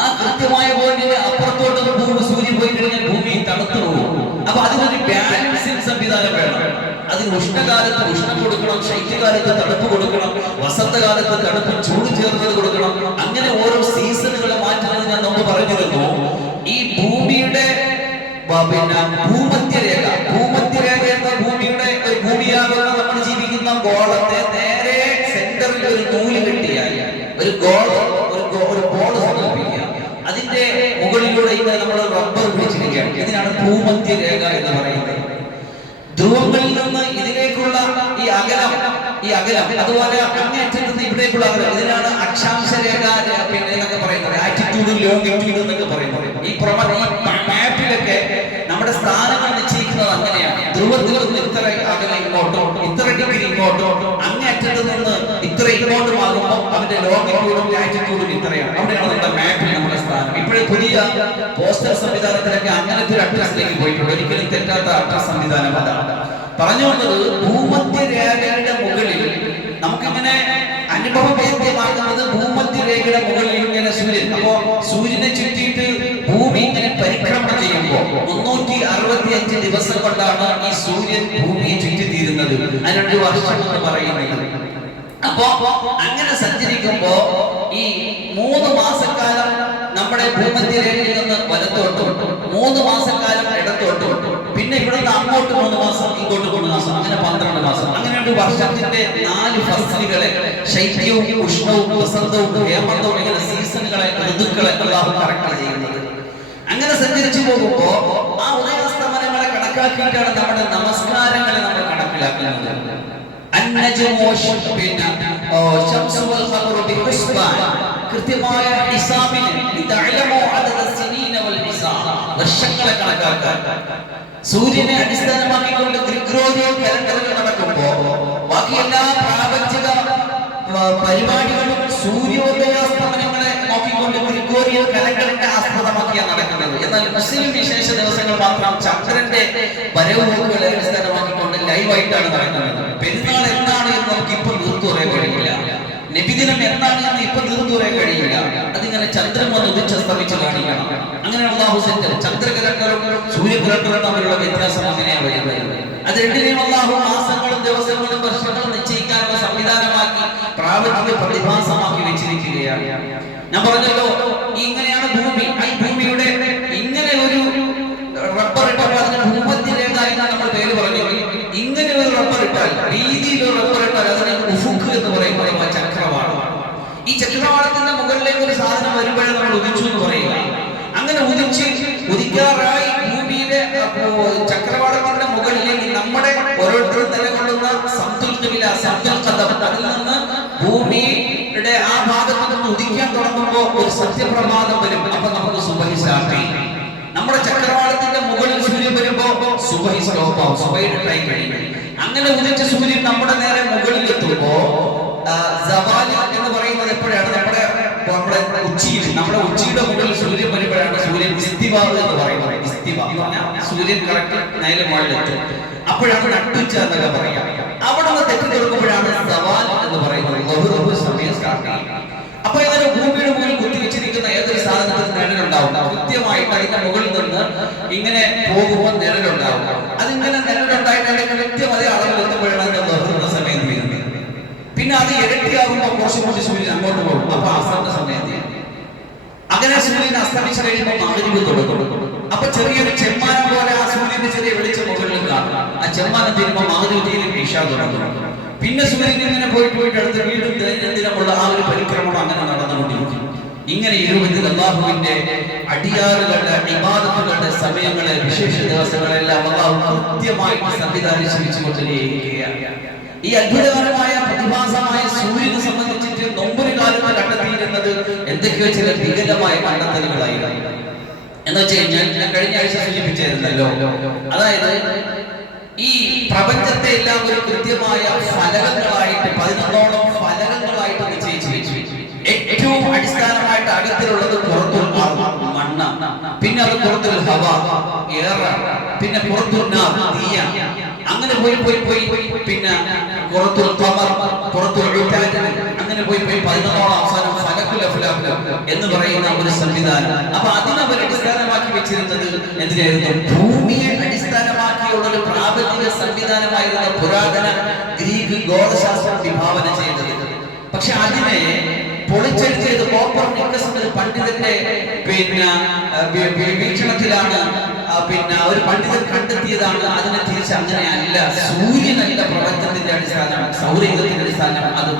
ആ കൃത്യമായ പോയിന്റിന് അപ്പുറത്തോട്ട് സൂര്യൻ പോയി കഴിഞ്ഞാൽ ഭൂമി തണുത്തു പോകും. അപ്പൊ അതിനൊരു ബാലൻസിംഗ് സംവിധാനം വേണം. അതിന് ഉഷ്ണകാലത്ത് ഉഷ്ണം കൊടുക്കണം, ശൈത്യകാലത്ത് തണുപ്പ് കൊടുക്കണം, വസന്തകാലത്ത് തണുപ്പും ചൂട് ചേർന്നത് കൊടുക്കണം. അങ്ങനെ ഓരോ സീസണുകളെ മാറ്റുന്നത് ഞാൻ മുമ്പ് പറഞ്ഞിരുന്നു. ഈ ഭൂമിയുടെ ഭൂമധ്യരേഖ എന്ന ഭൂമിയുടെ ഒരു ഭൂമിയാകുന്ന നമ്മൾ ജീവിക്കുന്ന ഗോളത്തെ നേരെ സെന്ററിൽ ഒരു നൂല് കെട്ടിയാൽ ഒരു ബോൾ സങ്കല്പിക്കുക. അതിന്റെ മുകളിലൂടെ ഇങ്ങനെ നമ്മൾ റബ്ബർ പിടിച്ചിരിക്കുകയാണ്. ഇതിനാണ് ഭൂമധ്യരേഖ എന്ന് പറയുന്നത്. ധ്രുവങ്ങളിൽ നിന്ന് ഇതിലേക്കുള്ള ഈ അകലം അതുപോലെ അങ്ങേയറ്റത്ത് നിന്ന് ഇവിടേക്കുള്ള അകലം, ഇതിനാണ് അക്ഷാംശ രേഖ പിന്നെ എന്നൊക്കെ പറയുന്നത്, ആറ്റിറ്റ്യൂഡ് ലോങ്ങിറ്റ്യൂഡ് എന്നൊക്കെ പറയുന്നത്. ഈ മാപ്പിലൊക്കെ നമ്മുടെ സ്ഥാനങ്ങൾ നിശ്ചയിക്കുന്നത് അങ്ങനെയാണ്. ധ്രുവത്തിൽ നിന്ന് ഇത്ര അകലം ഇങ്ങോട്ടോ, ഇത്ര ഡിഗ്രി ഇങ്ങോട്ടോ, അങ്ങേയറ്റത്ത് നിന്ന് ഇത്ര ഇങ്ങോട്ടുമാകുമ്പോൾ അവന്റെ ലോങ്ങിറ്റ്യൂഡും ലാറ്റിറ്റ്യൂഡും ഇത്രയാണ്. അവിടെയാണ് നമ്മുടെ മാപ്പിൽ നമ്മുടെ സ്ഥാനം. ഇപ്പോഴും പുതിയ പോസ്റ്റൽ സംവിധാനത്തിലൊക്കെ അങ്ങനത്തെ ഒരു അഡ്രസ്സിലേക്ക് പോയിട്ടുണ്ട്. ഒരിക്കലും തെറ്റാത്ത അഡ്രസ് സംവിധാനം അതാണ് പറഞ്ഞു വന്നത്. ഭൂമധ്യരേഖയുടെ മുകളിൽ നമുക്കിങ്ങനെ അനുഭവവേദ്യമാകുന്നത് ഭൂമധ്യരേഖയുടെ മുകളിൽ ഇങ്ങനെ സൂര്യൻ. അപ്പോ സൂര്യനെ ചുറ്റിയിട്ട് ഭൂമി ഇങ്ങനെ പരിക്രമണം ചെയ്യുമ്പോൾ 365 ദിവസം കൊണ്ടാണ് ഈ സൂര്യൻ ഭൂമിയെ ചുറ്റിത്തീരുന്നത്. അതിനൊരു വർഷം എന്ന് പറയുന്നത്. അപ്പോ അങ്ങനെ സഞ്ചരിക്കുമ്പോ ഈ 3 മാസക്കാലം നമ്മുടെ ഭൂമധ്യരേഖയിൽ നിന്ന് വലത്തോട്ടും 3 മാസക്കാലം ഇടത്തോട്ടും, പിന്നെ ഇവിടുന്ന് അങ്ങോട്ട് 3 മാസം, ഇങ്ങോട്ട് 3 മാസം, അങ്ങനെ 12 മാസം. അങ്ങനെ ഒരു വർഷത്തിന്റെ 4 ഫസലുകളെ, ശൈത്യവും ഉഷ്ണവും വസന്തവും ഹേമന്തവും, ഇങ്ങനെ സീസണുകളെ, ഋതുക്കളെ അല്ലാഹു കറക്റ്റ് ചെയ്യുന്നത്. അങ്ങനെ സഞ്ചരിച്ചു പോകുമ്പോ ആ ഉദയാസ്തമനങ്ങളെ കണക്കാക്കിയിട്ടാണ് നമ്മുടെ നമസ്കാരങ്ങളെ നമ്മൾ കണക്കിലാക്കുന്നത്. കൃത്യമായ ഹിസാബിന് വർഷങ്ങളെ കണക്കാക്കാൻ സൂര്യനെ അടിസ്ഥാനമാക്കിക്കൊണ്ട് ഗ്രിഗോറിയൻ കലണ്ടറുകൾ നടക്കുമ്പോ ബാക്കി എല്ലാ പ്രാപഞ്ചിക പരിപാടികളും സൂര്യോദയാസ്തമനങ്ങളെ നോക്കിക്കൊണ്ട് ഗ്രിഗോറിയൻ കലണ്ടറിനെ ആസ്പദമാക്കിയാണ് നടക്കുന്നത്. എന്നാൽ മുസ്ലിം വിശേഷ ദിവസങ്ങൾ മാത്രം ചന്ദ്രന്റെ വരവുകളെ അടിസ്ഥാനമാക്കിക്കൊണ്ട് ലൈവായിട്ടാണ് നടക്കുന്നത്. പെരുന്നാൾ എന്താണ് എന്ന് നമുക്ക് ഇപ്പൊ തീർത്തു പറയാൻ കഴിയില്ല. നബിദിനം എന്താണ് എന്ന് ഇപ്പൊ തീർത്തു പറയാൻ കഴിയില്ല. അതിങ്ങനെ ചന്ദ്രൻ വന്ന് ഉദിച്ചസ്തമിച്ച് കാണിക്കണം. അങ്ങനെ അല്ലാഹു സെറ്റ് ചന്ദ്ര കലണ്ടറും സൂര്യ കലണ്ടറും തമ്മിലുള്ള വ്യത്യാസം അങ്ങനെയാണ് വരുന്നത്. അത് രണ്ടിനെയും അല്ലാഹു മാസങ്ങളും ദിവസങ്ങളും വർഷങ്ങളും നിശ്ചയിക്കാനുള്ള സംവിധാനമാക്കി പ്രാപഞ്ചിക പ്രതിഭാസമാക്കി വെച്ചിരിക്കുകയാണ്. ഞാൻ പറഞ്ഞല്ലോ, ഇങ്ങനെയാണ് ഭൂമി. ഈ ഭൂമിയുടെ ഇങ്ങനെ ഒരു റബ്ബർ ഇട്ടപ്പോൾ അതിന് ഭൂമധ്യരേഖ എന്നാണ് നമ്മൾ പേര് പറഞ്ഞത്. ഇങ്ങനെ ഒരു റബ്ബർ ഇട്ടാൽ, രീതിയിൽ ഒരു റബ്ബർ ഇട്ടാൽ അതിന് ഉഫുഖ് എന്ന് പറയുമ്പോൾ ചക്രവാളം. ഈ ചക്രവാളത്തിന്റെ മുകളിലേക്ക് ഒരു സാധനം വരുമ്പോഴേ നമ്മൾ ഉദിച്ചു എന്ന് പറയുക. അങ്ങനെ ഉദിക്കാറായി ഭൂമിയിലെ ചക്രവാളത്തിന്റെ മുകളിലേക്ക് നമ്മുടെ ഓരോരുത്തരും നിലകൊള്ളുന്ന അതിൽ നിന്ന് ഭൂമിയുടെ ആ ഭാഗത്ത് നിന്ന് ഉദിക്കാൻ തുടങ്ങുമ്പോൾ ഒരു സത്യപ്രഭാതം വരും. അപ്പൊ നമുക്ക് സുബഹി സ്റ്റാർട്ട് ചെയ്യും. നമ്മുടെ ചക്രവാളത്തിന്റെ മുകളിൽ സൂര്യൻ വരുമ്പോ സുബഹി സ്റ്റോപ്പാവും, സുബഹിയുടെ ടൈം കഴിയും. അങ്ങനെ ഉദിച്ച സൂര്യൻ നമ്മുടെ നേരെ മുകളിൽ എത്തുമ്പോ സവാലി എന്ന് പറയുന്നത് എപ്പോഴാണ്? നമ്മുടെ ഉച്ചിയിൽ, നമ്മുടെ ഉച്ചിയുടെ മുകളിൽ സൂര്യൻ വരുമ്പോഴാണ് സൂര്യൻ ഇസ്തിവാ എന്ന് പറയുന്നത്. ഇസ്തിവാ എന്ന് പറഞ്ഞാൽ സൂര്യൻ കറക്റ്റ് നേരെ മുകളിലെത്തും. അപ്പോഴാണ് നട്ടുച്ച എന്നൊക്കെ പറയാം. അവിടെ നിന്ന് തെറ്റി കൊടുക്കുമ്പോഴാണ് സവാൽ എന്ന് പറയുന്നത്. സമയം സ്റ്റാർട്ട് ചെയ്യും. അപ്പൊ ഇങ്ങനെ ഭൂമിയുടെ മുകളിൽ കുത്തിവെച്ചിരിക്കുന്ന ഏതൊരു സാധനത്തിന് നിഴലുണ്ടാവും. കൃത്യമായിട്ട് അതിന്റെ മുകളിൽ നിന്ന് ഇങ്ങനെ പോകുമ്പോൾ നിഴലുണ്ടാവും. അതിങ്ങനെ നിഴലുണ്ടായിട്ട് കൃത്യം അതേ അളവിൽ എത്തുമ്പോഴാണ് അതിന്റെ ബഹുന്ന സമയം വരുന്നത്. പിന്നെ അത് ഇരട്ടിയാകുമ്പോൾ കുറച്ചുകൂടി സൂര്യൻ അങ്ങോട്ട് പോകും. അപ്പൊ അസ്തമന സമയത്ത് അങ്ങനെ സൂര്യൻ അസ്തമിച്ച് കഴിയുമ്പോൾ മഗ്‌രിബ് തുടങ്ങും. അപ്പൊ ചെറിയൊരു ചെമ്മാനം പോലെ ആ സൂര്യന്റെ ചെറിയ വെളിച്ചം മുകളിൽ കാണും. ആ ചെമ്മാനം തീരുമ്പോൾ മഗ്‌രിബ് ഇശാ തുടങ്ങും. പിന്നെ സൂര്യൻ ഇങ്ങനെ പോയിട്ട് അടുത്ത് വീണ്ടും ദൈനംദിനമുള്ള ആ ഒരു പരിക്രമണം അങ്ങനെ നടന്നുകൊണ്ടിരിക്കും. ഇങ്ങനെ ഈ രൂപത്തിൽ അല്ലാഹുവിന്റെ അടിയാറുകളുടെ ഇബാദത്തുകളുടെ സമയങ്ങളെ, വിശേഷ ദിവസങ്ങളെല്ലാം അല്ലാഹു കൃത്യമായി സംവിധാനിച്ചു വെച്ചുകൊണ്ടിരിക്കുകയാണ്. ഈ അത്ഭുതകരമായ പ്രതിഭാസമായ സൂര്യനെ സംബന്ധിച്ചിട്ട് നൊമ്പൊരു കാലത്ത് കണ്ടെത്തിയിരുന്നത് എന്തൊക്കെയോ ചില വികലമായ കണ്ടെത്തലുകളായിരുന്നു. എന്ന് വെച്ച് കഴിഞ്ഞാൽ ഞാൻ കഴിഞ്ഞ ആഴ്ച സൂചിപ്പിച്ചിരുന്നല്ലോ, അതായത് ഈ പ്രപഞ്ചത്തെ എല്ലാം ഒരു കൃത്യമായ ഫലകങ്ങളായിട്ട് 11ഓളം ഫലകങ്ങളായിട്ട് നിശ്ചയിച്ചു വെച്ചു. ഏറ്റവും അടിസ്ഥാനമായിട്ട് അകത്തിലുള്ളത് പുറത്തുൽ മണ്ണ്, പിന്നെ അത് പുറത്തുൽ ഹവ എയർ, പിന്നെ പുറത്തുൽ നാർ തീയ, അങ്ങനെ പോയി പിന്നെ പുറത്തുൽ ഖമർ, പുറത്തുൽ ഉത്താദ്, അങ്ങനെ പോയി 11ഓളം അവസാനം ഫലകുൽ അഫ്ലാഖ് എന്ന് പറയുന്ന ഒരു സംവിധാനം. അപ്പൊ അതിനവർ അടിസ്ഥാനമാക്കി വെച്ചിരുന്നത് എന്തിനായിരുന്നു? ഭൂമിയെ അടിസ്ഥാനമാക്കിയുള്ള ഒരു പ്രാപഞ്ചിക സംവിധാനമായിരുന്ന പുരാതന ഗ്രീക്ക് ഗോളശാസ്ത്രം വിഭാവന ചെയ്തത്. പക്ഷെ അതിനെ പൊളിച്ചെഴുതിയത് കോപ്പർനിക്കസ് എന്ന പണ്ഡിതന്റെ വീക്ഷണത്തിലാണ്. ഒരു പണ്ഡിതൻ കണ്ടെത്തിയതാണ്. അതിനെ തിരിച്ച് അങ്ങനെയല്ല, സൂര്യനല്ല പ്രപഞ്ചത്തിന്റെ അടിസ്ഥാനം, സൗരയുഗത്തിന്റെ അടിസ്ഥാനം, അത്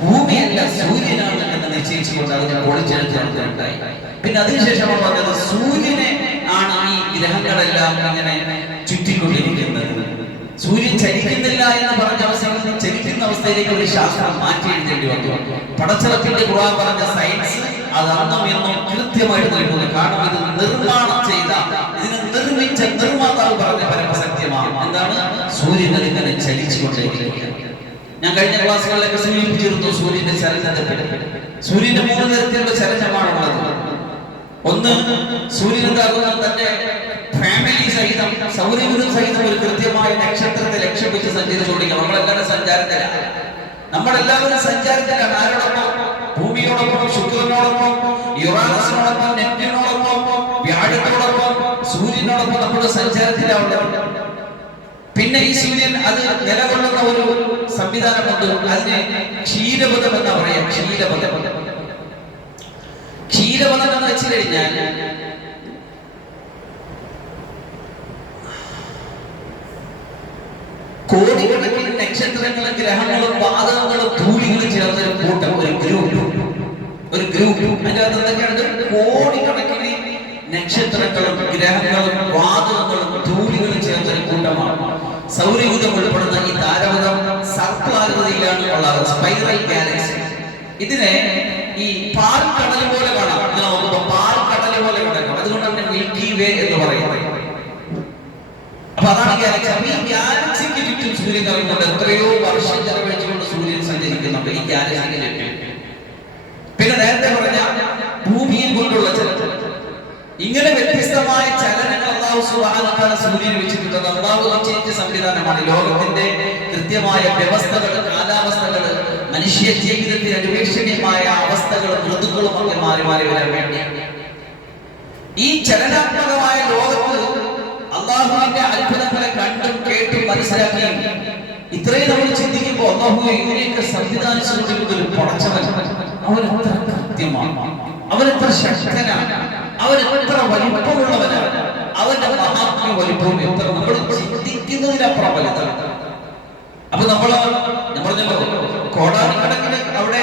ഭൂമിയല്ല സൂര്യനാണ് എന്ന് നിശ്ചയിച്ചുകൊണ്ട് അതിനെ പൊളിച്ചെഴുത്തുണ്ടായി. പിന്നെ അതിനുശേഷമാണ് പറഞ്ഞത് സൂര്യനെ ആണ് ഈ ഗ്രഹങ്ങളെല്ലാം ഇങ്ങനെ ചുറ്റിക്കൊണ്ടിരിക്കുന്നത്. സൂര്യൻ ചലിക്കുന്നില്ല എന്ന് പറഞ്ഞ അവസ്ഥയിൽ ചലിക്കുന്ന അവസ്ഥയിലേക്ക് ഒരു ശാസ്ത്രം മാറ്റി എഴുതേണ്ടി വന്നു. പടച്ചറപ്പിന്റെ ഖുർആൻ പറഞ്ഞ സയൻസ് അത് അന്നും എന്നും കൃത്യമായിട്ട് നിൽക്കുന്നു. കാരണം ഇത് നിർമ്മാണം ചെയ്ത, ഇതിനെ നിർമ്മിച്ച നിർമ്മാതാവ് പറഞ്ഞ പരമസത്യമാണ്. എന്താണ്? സൂര്യൻ അതിങ്ങനെ ചലിച്ചുകൊണ്ടേയിരിക്കുകയാണ്. ഞാൻ കഴിഞ്ഞ ക്ലാസ്സുകളിലൊക്കെ സൂചിപ്പിച്ചിരുന്നു സൂര്യന്റെ ചലനത്തെ. സൂര്യന്റെ 3 തരത്തിലുള്ള ചലനമാണുള്ളത്. ഒന്ന്, സൂര്യൻ എന്താകുന്ന തന്റെ ഫാമിലി സഹിതം സൗരയൂഥം സഹിതം ഒരു കൃത്യമായ നക്ഷത്രത്തെ ലക്ഷ്യം വെച്ച് സഞ്ചരിച്ചുകൊണ്ടിരിക്കുക. നമ്മളെല്ലാവരും സഞ്ചാരത്തിലാണ്. നമ്മളെല്ലാവരും സഞ്ചാരത്തിലാണ്. ആരോടൊപ്പം? ഭൂമിയോടൊപ്പം, ശുക്രനോടൊപ്പം, യുറാനസിനോടൊപ്പം, നെപ്റ്റ്യൂണോടൊപ്പം, വ്യാഴത്തോടൊപ്പം, സൂര്യനോടൊപ്പം നമ്മൾ സഞ്ചാരത്തിലാവുന്നത്. പിന്നെ ഈ സൂര്യൻ അത് നിലകൊള്ളുന്ന ഒരു സംവിധാനമുണ്ട്. അതിന് ക്ഷീരപഥം എന്നാ പറയാം. ക്ഷീരപഥം എന്ന് വെച്ച് കഴിഞ്ഞാൽ കോടിക്കണക്കിന് നക്ഷത്രങ്ങളും ഗ്രഹങ്ങളും വാതകങ്ങളും ധൂളികളും ചേർന്നൊരു കൂട്ടം, ഒരു ഗ്രൂപ്പ്. അതിന്റെ അകത്ത് എന്തൊക്കെയാണ്? കോടിക്കണക്കിന് നക്ഷത്രങ്ങളും ഗ്രഹങ്ങളും വാതകങ്ങളും ധൂളികളും ചേർന്നൊരു കൂട്ടമാണ്. സൗരയൂഥം ഉൾപ്പെടുന്ന ഈ താരപഥം സർപ്പിളാകൃതിയിലാണ് ഉള്ളത്, സ്പൈറൽ ഗാലക്സി. ഇതിനെ ഈ പാൽക്കടൽ പോലെ കാണാം. പാൽക്കടൽ പോലെ കിടക്കും. അതുകൊണ്ടാണ് മിൽക്കി വേ എന്ന് പറയുന്നത്. അപ്പൊ അതാണ് ഗാലക്സി. ഈ ഗാലക്സിക്ക് ചുറ്റും സൂര്യൻ കറങ്ങുന്നുണ്ട്. എത്രയോ വർഷം ചെലവഴിച്ചുകൊണ്ട് സൂര്യൻ സഞ്ചരിക്കുന്നുണ്ട് ഈ ഗാലക്സിക്ക് ചുറ്റും. പിന്നെ നേരത്തെ പറഞ്ഞ ഭൂമിയെ കൊണ്ടുള്ള ചലനം. ഇങ്ങനെ വ്യത്യസ്തമായ ചലനങ്ങൾ അല്ലാഹു സുബ്ഹാനഹു വ തആല സൂര്യൻ വെച്ചിട്ടുണ്ട്. അല്ലാഹു നിശ്ചയിച്ച സംവിധാനമാണ്. ലോകത്തിന്റെ കൃത്യമായ വ്യവസ്ഥകൾ, കാലാവസ്ഥകൾ, മനുഷ്യ ജീവിതത്തിൽ അന്വേഷണീയമായ അവസ്ഥകൾ, ഋതുക്കളും ഒക്കെ മാറി മാറി വരാൻ വേണ്ടി ഈ ചലനാത്മകമായ ലോകത്ത് അള്ളാഹുവിന്റെ അത്ഭുതങ്ങളെ കണ്ടും കേട്ടും മനസ്സിലാക്കിയും ഇത്രയും നമ്മൾ ചിന്തിക്കുമ്പോൾ അള്ളാഹുവെ ഇതിനെയൊക്കെ സംവിധാനിച്ചുകൊണ്ടിരിക്കുന്ന ഒരു പടച്ചവൻ, അവനെത്ര കൃത്യമാണ്, അവനെത്ര ശക്തനാണ്, അവനെത്ര വലിപ്പമുള്ളവനാണ്, അവന്റെ മഹാത്മ്യ വലിപ്പവും എത്ര നമ്മൾ ചിന്തിക്കുന്നതിനപ്പുറം വലുതാണ്. അപ്പൊ നമ്മൾ കോടാനുകണക്കിന് അവിടെ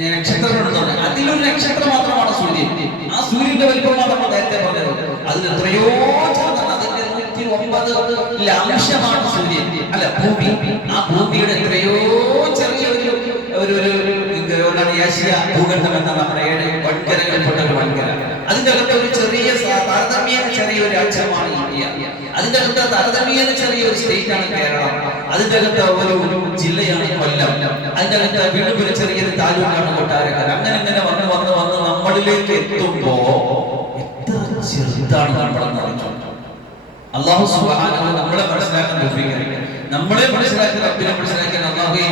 നക്ഷത്രങ്ങളുണ്ട്. അതിലൊരു നക്ഷത്രം മാത്രമാണ് സൂര്യൻ. ആ സൂര്യന്റെ വലിപ്പം മാത്രമാണ് നേരത്തെ പറഞ്ഞത്. അതിൽ എത്രയോ അതിന്റെ 109 അംശമാണ് സൂര്യൻ, അല്ല ഭൂമി. ആ ഭൂമിയുടെ എത്രയോ ചെറിയ ഒരു ഏഷ്യ ഭൂഖണ്ഡം എന്ന നമ്മുടെ 7 വൻകരകളിൽപ്പെട്ട ഒരു വൻകര. അതിന്റെ അകത്ത് ഒരു ചെറിയ താരതമ്യേന ചെറിയൊരു അംശമാണ് ഇന്ത്യ. അതിന്റെ അകത്ത് താരതമ്യേന ചെറിയൊരു സ്റ്റേറ്റ് ആണ് കേരളം. അതിന്റെ അകത്ത് ഒരു ജില്ലയാണ് കൊല്ലം. അതിന്റെ അകത്ത് വീണ്ടും ഒരു ചെറിയൊരു താലൂക്കാണ് കൊട്ടാരക്കര. അങ്ങനെ വന്ന് നമ്മളിലേക്ക് എത്തുമ്പോ എത്ര ചെറുതാണ് നമ്മളെന്ന് അറിഞ്ഞു. അല്ലാഹു സുബ്ഹാനഹു വ തആല നമ്മളെ മനസ്സിലാക്കാൻ തൗഫീഖ്, നമ്മളെ മനസ്സിലാക്കി റബ്ബിനെ മനസ്സിലാക്കാൻ അല്ലാഹുവേ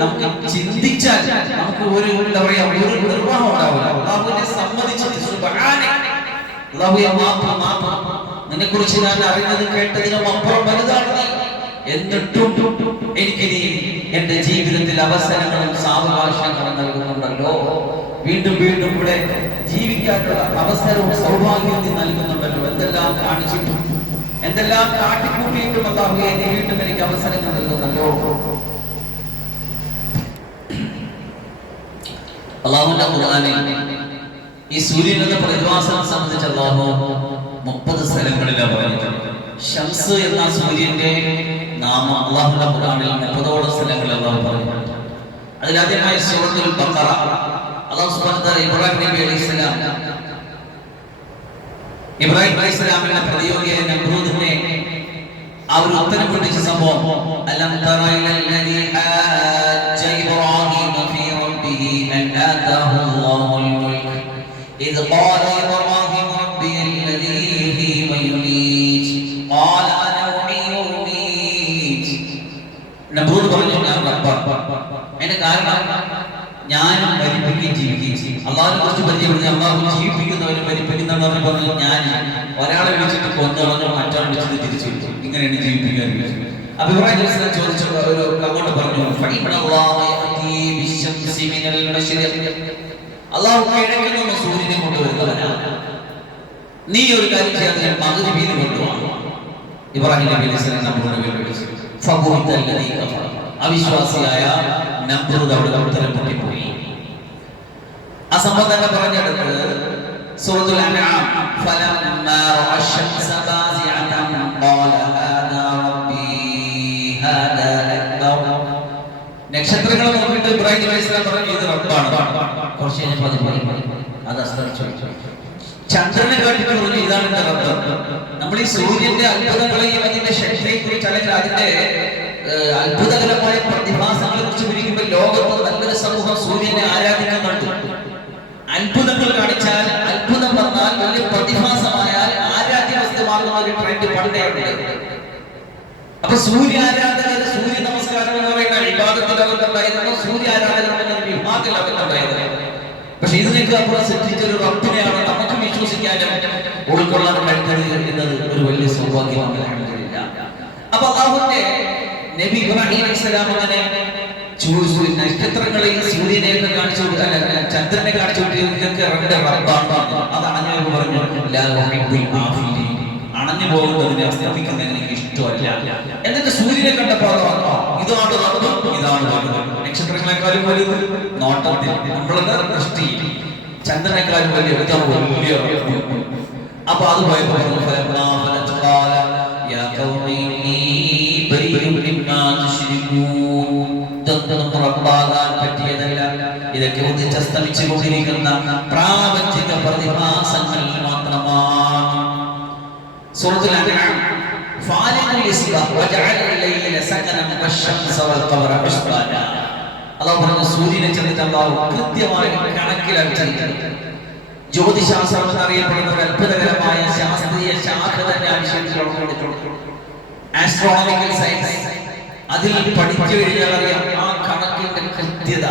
നമുക്ക് ചിന്തിച്ചാൽ നമുക്ക് ഒരു എന്താ പറയാ ഒരു നിർവ്വാഹം ഉണ്ടാവില്ല. അല്ലാഹുവിനെ സമ്മതിച്ചിട്ട് സുബ്ഹാനഹു അല്ലാഹുവേ മാപ്പ്, നിന്നെക്കുറിച്ച് ഞാൻ അറിഞ്ഞത് കേട്ടതിനും അപ്പുറം വലുതാണ് നീ. എന്നിട്ടും എനിക്ക് നീ എന്റെ ജീവിതത്തിൽ അവസരങ്ങളും സാവകാശങ്ങളും നൽകുന്നുണ്ടല്ലോ. വീണ്ടും ഇവിടെ ജീവിക്കാനുള്ള അവസരവും സൗഭാഗ്യവും നീ നൽകുന്നുണ്ടല്ലോ. എന്തെല്ലാം കാണിച്ചിട്ടും എന്തെല്ലാം കാട്ടിക്കൂട്ടിയിട്ടും അല്ലാഹുവേ നീ വീണ്ടും എനിക്ക് അവസരങ്ങൾ നൽകുന്നല്ലോ. അല്ലാഹുവിന്റെ ഖുർആനിൽ ഈ സൂര്യൻ എന്ന പ്രതിഭാസത്തെ സംബന്ധിച്ച് അല്ലാഹു 30 സ്ഥലങ്ങളിലാണ് പറഞ്ഞിട്ടുള്ളത്. ശംസ് എന്ന സൂര്യന്റെ നാമം അല്ലാഹുവിന്റെ ഖുർആനിൽ 30ഓളം സ്ഥലങ്ങളിൽ അല്ലാഹു പറഞ്ഞിട്ടുണ്ട്. അതിലാദ്യമായി സൂറത്തുൽ ബഖറ അല്ലാഹു സുബ്ഹാനഹു വ തആല ഇബ്രാഹിം നബി അലൈഹിസ്സലാമിന്റെ പ്രതിയോഗിയായ നമ്രൂദിനെ ആ ഒരു ഉത്തരം കൊണ്ടിച്ച സംഭവം അലം തറ ഇലല്ലദീ ഹാജ ഇബ്രാഹിം ഫീ റബ്ബിഹി അൻ ആതാഹു അല്ലാഹുൽ മുൽക് ഇദ് ഖാല ഇബ്രാഹിം റബ്ബി അല്ലദീ യുഹ്യീ വ യുമീത് ഖാല അന ഉഹ്യീ വ ഉമീത്. നമ്രൂദ് പറഞ്ഞു ഞാൻ റബ്ബാണ്. അതിന്റെ കാരണം ഞാനും മരിപ്പിക്കുകയും ജീവിക്കുകയും ചെയ്യും. അള്ളാഹുവിനെ കുറിച്ച് പരിചയപ്പെടുത്തി അള്ളാഹു ജീവിപ്പിക്കുന്നവരും മരിപ്പിക്കുന്നവരും പറഞ്ഞു ഞാൻ ഒരാളെ വിളിച്ചിട്ട് കൊന്നുകളഞ്ഞു, മറ്റൊരാളെ വിളിച്ചിട്ട് തിരിച്ചു വിളിച്ചു. ഇങ്ങനെയാണ് ജീവിപ്പിക്കാൻ വിളിച്ചത്. അപ്പൊ ഇബ്രാഹിം അലൈഹിസ്സലാം ചോദിച്ചു, അങ്ങോട്ട് പറഞ്ഞു അള്ളാഹു കിഴക്കിൽ നിന്ന് സൂര്യനെ കൊണ്ടുവരുന്നവനാണ്. നീ ഒരു കാര്യം ചെയ്യാതെ മഗ്രിബിൽ കൊണ്ടുപോകണം. ഇബ്രാഹിം നബി അലൈഹിസ്സലാം നമ്രൂദിനെ വിളിച്ചു. അവിശ്വാസിയായ നമ്രൂദ് അവിടെ ഉത്തരം പൊട്ടിപ്പോയി. ആ സംഭവം തന്നെ പറഞ്ഞെടുത്ത് സൂറത്തുൽ അൻആം ഫലമ്മാ റഅ അശംസ ബാസിഅതൻ ഖാല ഹാദാ റബ്ബി ഹാദാ അക്ബർ. നക്ഷത്രങ്ങൾ നോക്കിയിട്ട് ഇബ്രാഹിം അലൈഹിസ്സലാം പറഞ്ഞു ഇത് റബ്ബാണ്. കുറച്ച് കഴിഞ്ഞപ്പോൾ അത് അസ്തമിച്ചു. ചന്ദ്രനെ കാട്ടിട്ട് പറഞ്ഞു ഇതാണ് എന്റെ റബ്ബ്. നമ്മൾ ഈ സൂര്യന്റെ അത്ഭുതങ്ങളെയും അതിന്റെ ശക്തിയെ കുറിച്ച് അല്ലെങ്കിൽ അതിന്റെ അത്ഭുതകരമായ പ്രതിഭാസങ്ങളെ കുറിച്ച് പിടിക്കുമ്പോൾ ലോകത്ത് നല്ലൊരു സമൂഹം സൂര്യനെ ആരാധിക്കുന്നുണ്ട്. അത്ഭുതങ്ങൾ കാണിച്ചാൽ, അത്ഭുതം വന്നാൽ, വലിയ പ്രതിഭാസമായാൽ ആരാധ്യ വസ്തുവാകുന്ന ഒരു ട്രെൻഡ് പണ്ടേ ഉണ്ട്. അപ്പൊ സൂര്യ ആരാധകർ, സൂര്യ നമസ്കാരം എന്ന് പറയുന്ന വിഭാഗത്തിൽ അവർക്കുണ്ടായിരുന്നു, സൂര്യ ആരാധകർ എന്നൊരു വിഭാഗത്തിൽ അവർക്കുണ്ടായിരുന്നു. പക്ഷെ ഇതിനൊക്കെ അപ്പുറം സൃഷ്ടിച്ചൊരു റബ്ബിനെയാണ് നമുക്ക് വിശ്വസിക്കാനും ഉൾക്കൊള്ളാൻ കഴിയുന്നത് എന്നത് ഒരു വലിയ സൗഭാഗ്യമാണ്. അപ്പൊ അല്ലാഹുവിന്റെ നബി ഇബ്രാഹിം അലൈഹിസ്സലാം അങ്ങനെ നക്ഷത്രങ്ങളെയും സൂര്യനെയൊക്കെ കാണിച്ചു, ചന്ദ്രനെ കാണിച്ചു, ഇതൊക്കെ റബ്ബാണ്. അത് അണഞ്ഞു പറഞ്ഞു അണഞ്ഞു പോകുന്നതിനെ അസ്തമിക്കുന്നതിന് എനിക്ക് ഇഷ്ടമല്ല. എന്നിട്ട് സൂര്യനെ കണ്ടപ്പോൾ ഇതാണ് റബ്ബ്, ഇതാണ് വലുത്. നക്ഷത്രങ്ങളെക്കാളും വലുത് നോട്ടത്തിൽ, നമ്മളത് ദൃഷ്ടി. ചന്ദ്രനേക്കാളും വലിയ വലിയ റബ്ബ്. അപ്പൊ അത് പോയപ്പോ പറ്റിയതല്ല, ഇതൊക്കെ ഉദിച്ചസ്തമിച്ചു കൊണ്ടിരിക്കുന്ന പ്രാപഞ്ചിക പ്രതിഭാസങ്ങൾ മാത്രമാണ്. സൂറത്തുൽ അൻആം ഫാലിഖുൽ ഇസ്ബാഹ് വജഅല ലൈല സകനൻ വശംസ വൽ ഖമറ ഹുസ്ബാന. അല്ലാഹു പറഞ്ഞു സൂര്യനെ ചെന്നിട്ട് അല്ലാഹു കൃത്യമായി കണക്കിലാക്കിയിരിക്കുന്നു. ജ്യോതിശാസ്ത്രം എന്നറിയപ്പെടുന്ന ഒരു അത്ഭുതകരമായ ശാസ്ത്രീയ ശാഖ തന്നെ ആവിഷ്കരിച്ചിട്ടുണ്ട്. Astronomical science. അതിൽ പഠിച്ചു കഴിഞ്ഞാൽ അറിയാം ആ കണക്കിന്റെ കൃത്യത.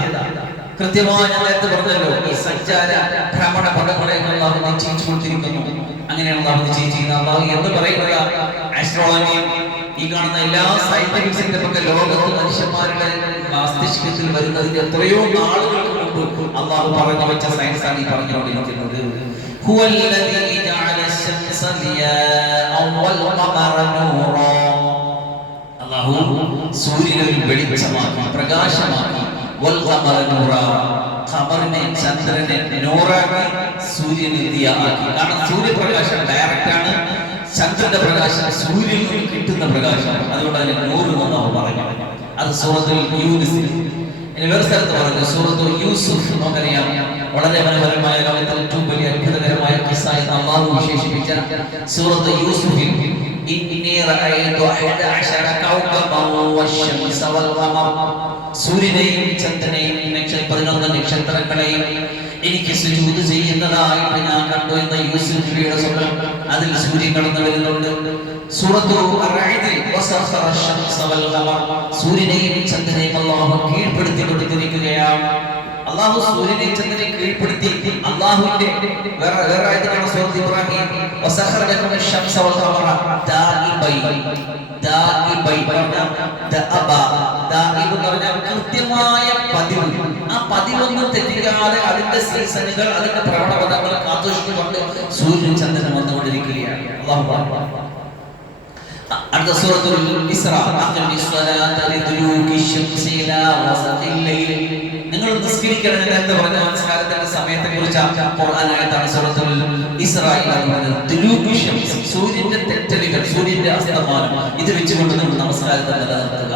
കൃത്യമായി ഞാൻ നേരത്തെ പറഞ്ഞല്ലോ, ഈ സഞ്ചാര ഭ്രമണ പദങ്ങളെയൊക്കെ അല്ലാഹു നിശ്ചയിച്ചു കൊടുത്തിരിക്കുന്നു. അങ്ങനെയാണ് അല്ലാഹു നിശ്ചയിച്ചിരിക്കുന്നത്. അല്ലാഹു എന്ന് പറയുന്നത് ആസ്ട്രോണമി, ഈ കാണുന്ന എല്ലാ സയന്റിഫിക്സിന്റെ ഒക്കെ ലോകത്ത് മനുഷ്യന്മാരുടെ മസ്തിഷ്കത്തിൽ വരുന്നതിന് എത്രയോ നാളുകൾക്ക് മുമ്പ് അല്ലാഹു പറഞ്ഞു വെച്ച സയൻസ് ആണ് ഈ പറഞ്ഞുകൊണ്ടിരിക്കുന്നത്. ഹുവല്ലദീ ജഅല അശംസ ദിയാഅൻ വൽ ഖമറ നൂറാ. അല്ലാഹു സൂര്യനെ ഒരു വെളിച്ചമാക്കി, പ്രകാശമാക്കി. വൽ ഖമറ നൂറാ, ഖമറിനെ, ചന്ദ്രനെ നൂറാക്കി, സൂര്യനെ ദിയാആക്കി. കാരണം സൂര്യപ്രകാശം ഡയറക്റ്റ് ആണ്, ചന്ദ്രന്റെ പ്രകാശം സൂര്യനിൽ നിന്ന് കിട്ടുന്ന പ്രകാശം. അതുകൊണ്ട് അതിന് നൂറ് എന്നാണ് പറഞ്ഞത്. അത് സൂറത്തുൽ യൂനുസിൽ. ഇനി വേറെ സ്ഥലത്ത് പറഞ്ഞു സൂറത്തുൽ യൂസുഫ്. നമുക്കറിയാം വളരെ മനോഹരമായ, ലോകത്തിലെ ഏറ്റവും വലിയ അത്ഭുതകരമായ ഖിസ്സ എന്ന് അല്ലാഹു വിശേഷിപ്പിച്ച സൂറത്തുൽ യൂസുഫിൽ ഇന്നി റഅയ്തു 11 കൗകബൻ വശംസ വൽ ഖമർ. സൂര്യനെയും ചന്ദ്രനെയും 11 നക്ഷത്രങ്ങളെയും എനിക്ക് സുജൂദ് ചെയ്യുന്നതായിട്ട് ഞാൻ കണ്ടു എന്ന യൂസുഫ് നബിയുടെ സ്വപ്നം. അതിൽ സൂര്യൻ കടന്നു വരുന്നുണ്ട്. സൂറത്തുൽ റഅദിൽ വസഖറ അശംസ വൽ ഖമർ. സൂര്യനെയും ചന്ദ്രനെയും അല്ലാഹു കീഴ്പ്പെടുത്തി കൊടുത്തിരിക്കുകയാണ്. അല്ലാഹു സൂര്യനെയും ചന്ദ്രനെയും കീഴ്പ്പെടുത്തി. അല്ലാഹുവിന്റെ വേറെ ആയതാണ് സൂറത്തുൽ ഇബ്രാഹിം വസഖറ ലക്കും അശംസ വൽ ഖമറ ദാഇബൈ. ദാഇബൈ ദഅബ. ദാഇബ് എന്ന് പറഞ്ഞാൽ കൃത്യമായ പതിവ്. ആ പതിവൊന്നും തെറ്റിക്കാതെ അതിന്റെ സീസണുകൾ, അതിന്റെ പ്രവണതകൾ കാത്തുസൂക്ഷിച്ചുകൊണ്ട് സൂര്യൻ ചന്ദ്രൻ വന്നുകൊണ്ടിരിക്കുകയാണ്. അല്ലാഹു പറഞ്ഞു അടുത്ത സൂറത്തുൽ ഇസ്രാ നിങ്ങൾ നിസ്കരിക്കണം എന്ന് പറഞ്ഞ നമസ്കാരത്തിന്റെ സമയത്തെ കുറിച്ച് ഖുർആൻ ആയത്താണ് സൂറത്തുൽ ഇസ്രായിൽ പറഞ്ഞത്. സൂര്യന്റെ തെറ്റലുകൾ, സൂര്യന്റെ അസ്തമാനം, ഇത് വെച്ചുകൊണ്ട് നമ്മൾ നമസ്കാരത്തെ നിലനിർത്തുക.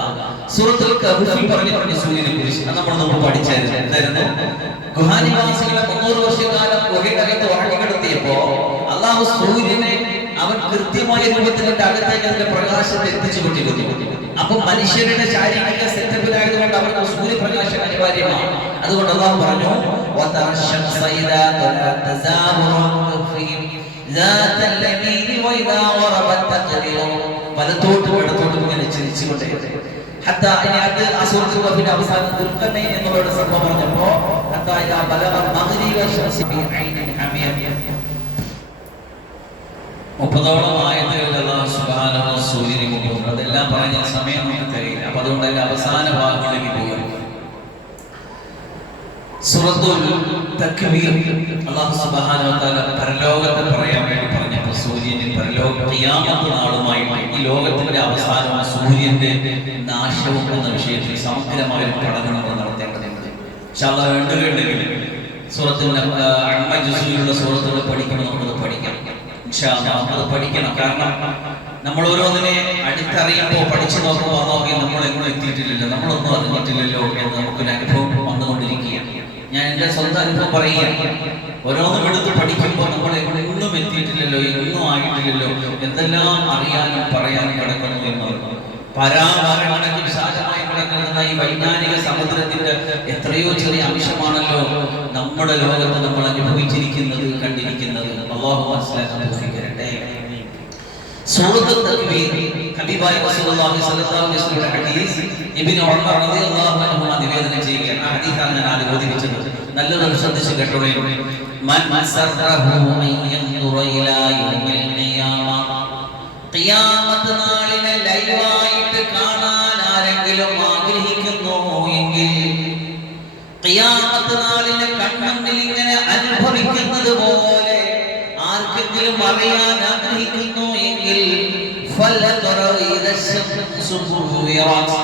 സൂറത്തുൽ കഹ്ഫിൽ പറഞ്ഞിട്ടുണ്ട് സൂര്യനെ കുറിച്ച്. നമ്മൾ പഠിച്ചായിരുന്നു. എന്തായിരുന്നു? ഗുഹാനിവാസികളെ 300 വർഷക്കാലം ഗുഹയ്ക്കകത്ത് ഉറങ്ങിക്കിടത്തിയപ്പോ അല്ലാഹു സൂര്യനെ അവൻ കൃത്യമായ രൂപത്തിൽ അകത്തേക്ക് അതിന്റെ പ്രകാശത്തെ എത്തിച്ചുകൊണ്ടിരുന്നു. അപ്പൊ മനുഷ്യരുടെ ശാരീരിക സെറ്റപ്പിലായതുകൊണ്ട് അവർക്ക് സൂര്യപ്രകാശം അനിവാര്യമാണ്. അതുകൊണ്ട് അല്ലാഹു പറഞ്ഞു വലത്തോട്ടും ഇടത്തോട്ടും ഇങ്ങനെ ചിരിച്ചുകൊണ്ടേ. അവസാനം ദുൽഖർനൈൻ എന്നുള്ളവരുടെ സംഭവം പറഞ്ഞപ്പോ മുപ്പതോളം ആയത്തുകളിൽ അല്ലാഹു സുബ്ഹാനഹു വ സൂര്യനെ കൊണ്ടുവന്നു. അതെല്ലാം പറഞ്ഞ സമയം നമുക്ക് കഴിയില്ല. അപ്പൊ അതുകൊണ്ട് അതിന്റെ അവസാന ഭാഗങ്ങളിലേക്ക് പോകും. സൂറത്തുൽ തക്വീർ അല്ലാഹു സുബ്ഹാനഹു വ തആല പരലോകത്തെ പറയാൻ വേണ്ടി പറഞ്ഞപ്പോൾ സൂര്യന്റെ പരലോക ഖിയാമത്ത് നാളുമായി ഈ ലോകത്തിന്റെ അവസാനവും സൂര്യന്റെ നാശവും എന്ന വിഷയത്തിൽ സമഗ്രമായ ഒരു പഠനം നമ്മൾ നടത്തേണ്ടതുണ്ട്. ഇൻഷാ അല്ലാഹ് വേണ്ടുകയുണ്ടെങ്കിൽ സൂറത്തിന്റെ അമ്മ ജുസിലുള്ള സൂറത്തുകൾ പഠിക്കണം, നമുക്കത് പഠിക്കാം. ഇൻഷാ അല്ലാഹ് നമുക്കത് പഠിക്കണം. കാരണം നമ്മൾ ഓരോന്നിനെ അടുത്തറിയുമ്പോൾ പഠിച്ചു നോക്കുമ്പോൾ അതാവുകയും നമ്മൾ എങ്ങോട്ടും എത്തിയിട്ടില്ലല്ലോ, നമ്മളൊന്നും അറിഞ്ഞിട്ടില്ലല്ലോ എന്ന് നമുക്കൊരു അനുഭവം വന്നുകൊണ്ടിരിക്കുകയാണ്. ഞാൻ എൻ്റെ സ്വന്തം അനുഭവം പറയുകയാണ്. ഓരോന്നും എടുത്ത് പഠിക്കുമ്പോൾ നമ്മൾ എങ്ങോട്ടും എത്തിയിട്ടില്ലല്ലോ, എങ്ങും ആയിട്ടില്ലല്ലോ, എന്തെല്ലാം അറിയാനും പറയാനും കിടക്കുന്നു എന്നത് പരാമരങ്ങളൊക്കെ വിശാലമായി കിടക്കുന്ന ഈ വൈജ്ഞാനിക സമുദ്രത്തിന്റെ എത്രയോ ചെറിയ അംശമാണല്ലോ നമ്മുടെ ലോകത്ത് നമ്മൾ അനുഭവിച്ചിരിക്കുന്നത്, കണ്ടിരിക്കുന്നത്. അല്ലാഹു മനസ്സിലാക്കാൻ തൗഫീഖ്. സൂറത്തുൽ തക്വീർ ഹബീബായ റസൂലുള്ളാഹി സ്വല്ലല്ലാഹു അലൈഹി വസല്ലം ഹദീസ് ഇബ്നു ഉമർ റളിയല്ലാഹു അൻഹു നിവേദനം ചെയ്യുകയാണ്. ആ ഹദീസാണ് ഞാൻ ആദ്യം ഓതിച്ചത്. നല്ലൊരു ശ്രദ്ധിച്ച് കേട്ടോളൂ. മൻ സറഹു അൻ യൻദുറ ഇലാ യൗമിൽ ഖിയാമ, ഖിയാമത്ത് നാളിനെ ലൈവായിട്ട് കാണാൻ ആരെങ്കിലും ആഗ്രഹിക്കുന്നു എങ്കിൽ, ഖിയാമത്ത് നാളിനെ കൺമുന്നിൽ ഇങ്ങനെ അനുഭവിക്കുന്നത് പോലെ ആർക്കെങ്കിലും അറിയാൻ ആഗ്രഹിക്കുന്നു എങ്കിൽ, ഫലതറ ഇദശംസു കുവിറത്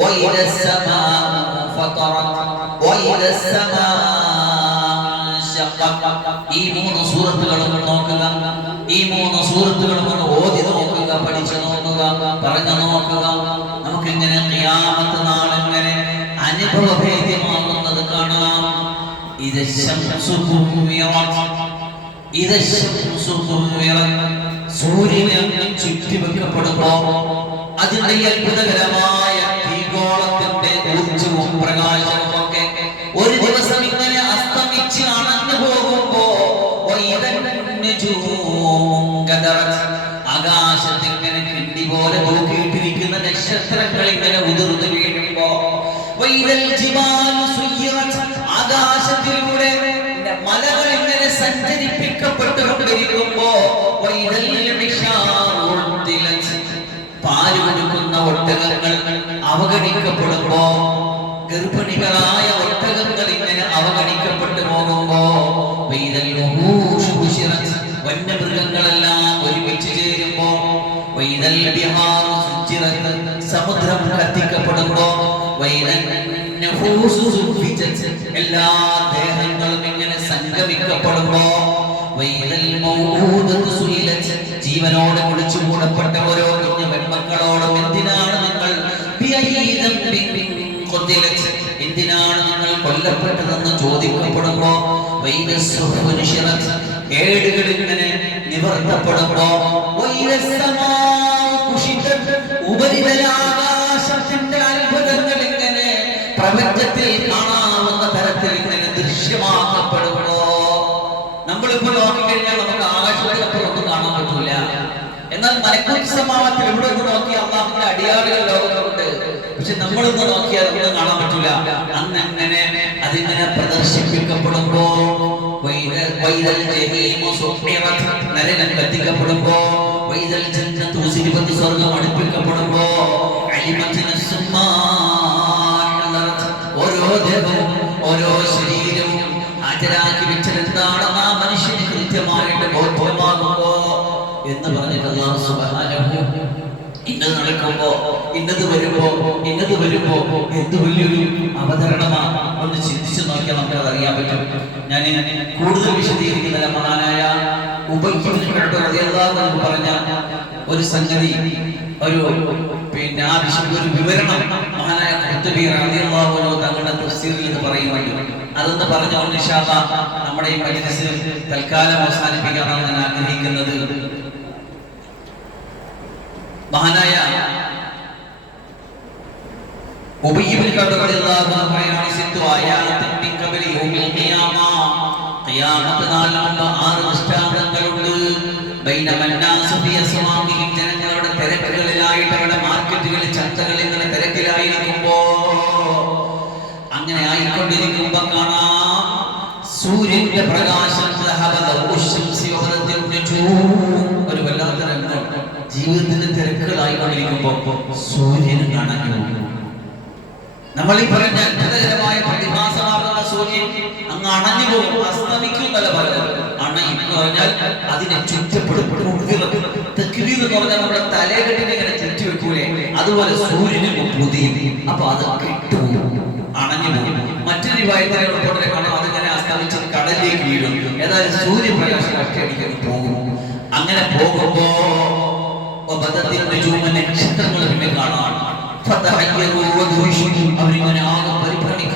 വഇദസ്സമാഉ ഫതറത് വഇദസ്സമാഉ ശഖഖത്. ഈ മൂന്ന് സൂറത്തുകളും നോക്കുക, ഈ മൂന്ന് സൂറത്തുകളും ഒന്ന് ഓതി നോക്കുക, പഠിച്ചു നോക്കുക, പറഞ്ഞു നോക്കുക. നമുക്കിങ്ങനെ ഖിയാമത്ത് നാളെങ്ങനെ അനുഭവഭേദ്യമാകുന്നത് കാണാം. ഇദശംസു കുവിറത്, സൂര്യനെ ചുറ്റിവെക്കപ്പെടുമ്പോ അതിന്റെ അത്ഭുതകരമായ തീഗോളത്തിന്റെ ഊർജവും പ്രകാശവും ഒക്കെ ഒരു ദിവസം ഇങ്ങനെ അസ്തമിച്ച് അണഞ്ഞു പോകുമ്പോ ആകാശത്തിൽ ഇങ്ങനെ കിണ്ടി പോലെ നോക്കിയിട്ടിരിക്കുന്ന നക്ഷത്രങ്ങൾ ഇങ്ങനെ ഉതിർന്നു വീഴുമ്പോ, ആകാശത്തിലൂടെ മലകൾ ഇങ്ങനെ സഞ്ചരിപ്പിക്കപ്പെട്ടുകൊണ്ടിരിക്കുമ്പോ, പാല് കൊടുക്കുന്ന ഒട്ടകങ്ങൾ അവഗണിക്കപ്പെടുമ്പോ, ഗർഭിണികളായ ഒട്ടകങ്ങൾ ഇങ്ങനെ അവഗണിക്കപ്പെട്ടു പോകുമ്പോ, വന്യമൃഗങ്ങളെല്ലാം ഒരുമിച്ച് ചേരുമ്പോ, സമുദ്രം കത്തിക്കപ്പെടുമ്പോ, എല്ലാ ദേഹങ്ങളും ഇങ്ങനെ സംഗമിക്കപ്പെടുമ്പോ, ജീവനോടെ കുളിച്ചു മൂടപ്പെട്ട ഓരോ കുഞ്ഞു പെൺമക്കളോടും എന്തിനാണ് നിങ്ങൾ കൊല്ലപ്പെട്ടതെന്ന് ചോദിക്കപ്പെടുമ്പോ, ഏടുകൾ ഇങ്ങനെ നിവർത്തപ്പെടുമ്പോ, ഉപരിതലാകാശത്തിന്റെ അത്ഭുതങ്ങൾ ഇങ്ങനെ പ്രപഞ്ചത്തിൽ കാണാവുന്ന തരത്തിൽ ഇങ്ങനെ ദൃശ്യമാക്കപ്പെടുമ്പോ, നമ്മളിപ്പോ നോക്കിക്കഴിഞ്ഞാൽ നമുക്ക് ആകാശത്തിലപ്പുറം ഒന്നും കാണാൻ പറ്റൂല. എന്നാൽ മലക്കുൽ സമാവാത്തിൽ ഇവിടെ ഒന്ന് നോക്കിയാൽ അല്ലാഹുവിന്റെ അടിയാറുകൾ ലോകത്തുണ്ട്. പക്ഷെ നമ്മളൊന്ന് നോക്കിയാൽ ഒന്നും കാണാൻ പറ്റൂല. അന്ന് അങ്ങനെ അതിങ്ങനെ പ്രദർശിപ്പിക്കപ്പെടുമ്പോ, നരകൻ കത്തിക്കപ്പെടുമ്പോ, സ്വർഗം അടുപ്പിക്കപ്പെടുമ്പോ, ഓരോ ദേഹവും ഓരോ ശരീരവും ഹാജരാക്കി വെച്ചതെന്താണെന്ന് ആ മനുഷ്യന് കൃത്യമായിട്ട് ബോധ്യമാകുമ്പോ എന്ന് പറഞ്ഞിട്ട് അല്ലാഹു സുബ്ഹാനഹു ഇന്നത് നടക്കുമ്പോ, ഇന്നത് വരുമ്പോ എന്ത് വലിയൊരു അവതരണമാണ് ഒന്ന് ചിന്തിച്ചു നോക്കിയാൽ നമുക്ക് അത് അറിയാൻ പറ്റും. ഞാൻ കൂടുതൽ വിശദീകരിക്കുന്നില്ല. മഹാനായ ഉബയ്യ് ഇബ്നു കഅബ് റളിയല്ലാഹു അൻഹു പറഞ്ഞ ഒരു സംഗതി, ഒരു ആ ഒരു വിവരണം മഹാനായ ഖുർത്തുബി റളിയല്ലാഹു അൻഹു തങ്ങളുടെ തഫ്സീറിൽ ഇത് പറയുന്നുണ്ട്. അതൊന്ന് പറഞ്ഞുകൊണ്ട് ഇൻഷാ അല്ലാഹ് നമ്മുടെ ഈ മജ്‌ലിസ് തൽക്കാലം അവസാനിപ്പിക്കാനാണ് ഞാൻ ആഗ്രഹിക്കുന്നത്. മഹാനായ ഉബയ്യ് ഇബ്നു കഅബ് റളിയല്ലാഹു അൻഹു പറയുന്നു, സിത്തു ആയാത്തിൻ മിൻ ഖബലി യൗമിൽ ഖിയാമ, ഖിയാമത്ത് നാളിന് മുമ്പ് 6 ദൃഷ്ടാന്തങ്ങളുണ്ട്. ബൈനമന്നാസു ഫി അസ്വാഖിഹിം, ജനങ്ങളുടെ തിരക്കുകളിലായിട്ട് അവരുടെ മാർക്കറ്റുകളിൽ ചന്തകളിൽ ഇങ്ങനെ തിരക്കിലായിരിക്കുമ്പോ, അങ്ങനെ ആയിക്കൊണ്ടിരിക്കുമ്പോ കാണാം സൂര്യന്റെ പ്രകാശം ഒരു വല്ലാത്ത രംഗം. ജീവിതത്തിന്റെ തിരക്കുകളായിക്കൊണ്ടിരിക്കുമ്പോ സൂര്യൻ അണഞ്ഞു. നമ്മൾ ഈ പറഞ്ഞ അത്ഭുതകരമായ പ്രതിഭാസമാകുന്ന സൂര്യൻ അങ്ങ് അണഞ്ഞു പോകും, അസ്തമിക്കും എന്നല്ല പറഞ്ഞത്. അണയും എന്ന് പറഞ്ഞാൽ അതിനെ ചുറ്റപ്പെടും. തക്വീർ എന്ന് പറഞ്ഞാൽ നമ്മുടെ തലകെട്ടിനെ ഇങ്ങനെ ചുറ്റി വെക്കൂലേ, അതുപോലെ സൂര്യന് പുതിയും. അപ്പൊ അത് കിട്ടുപോകും, അണഞ്ഞു പോകും. മറ്റൊരു വായനയിലെ കാണാം, അതിങ്ങനെ അസ്തമിച്ച് കടലിലേക്ക് വീഴും. ഏതായാലും സൂര്യപ്രകാശം ഒറ്റയടിക്ക് പോകും. അങ്ങനെ പോകുമ്പോ നക്ഷത്രങ്ങൾ പിന്നെ കാണാം. അവരിങ്ങനെ ആകെ പരിഭ്രമിക്കും.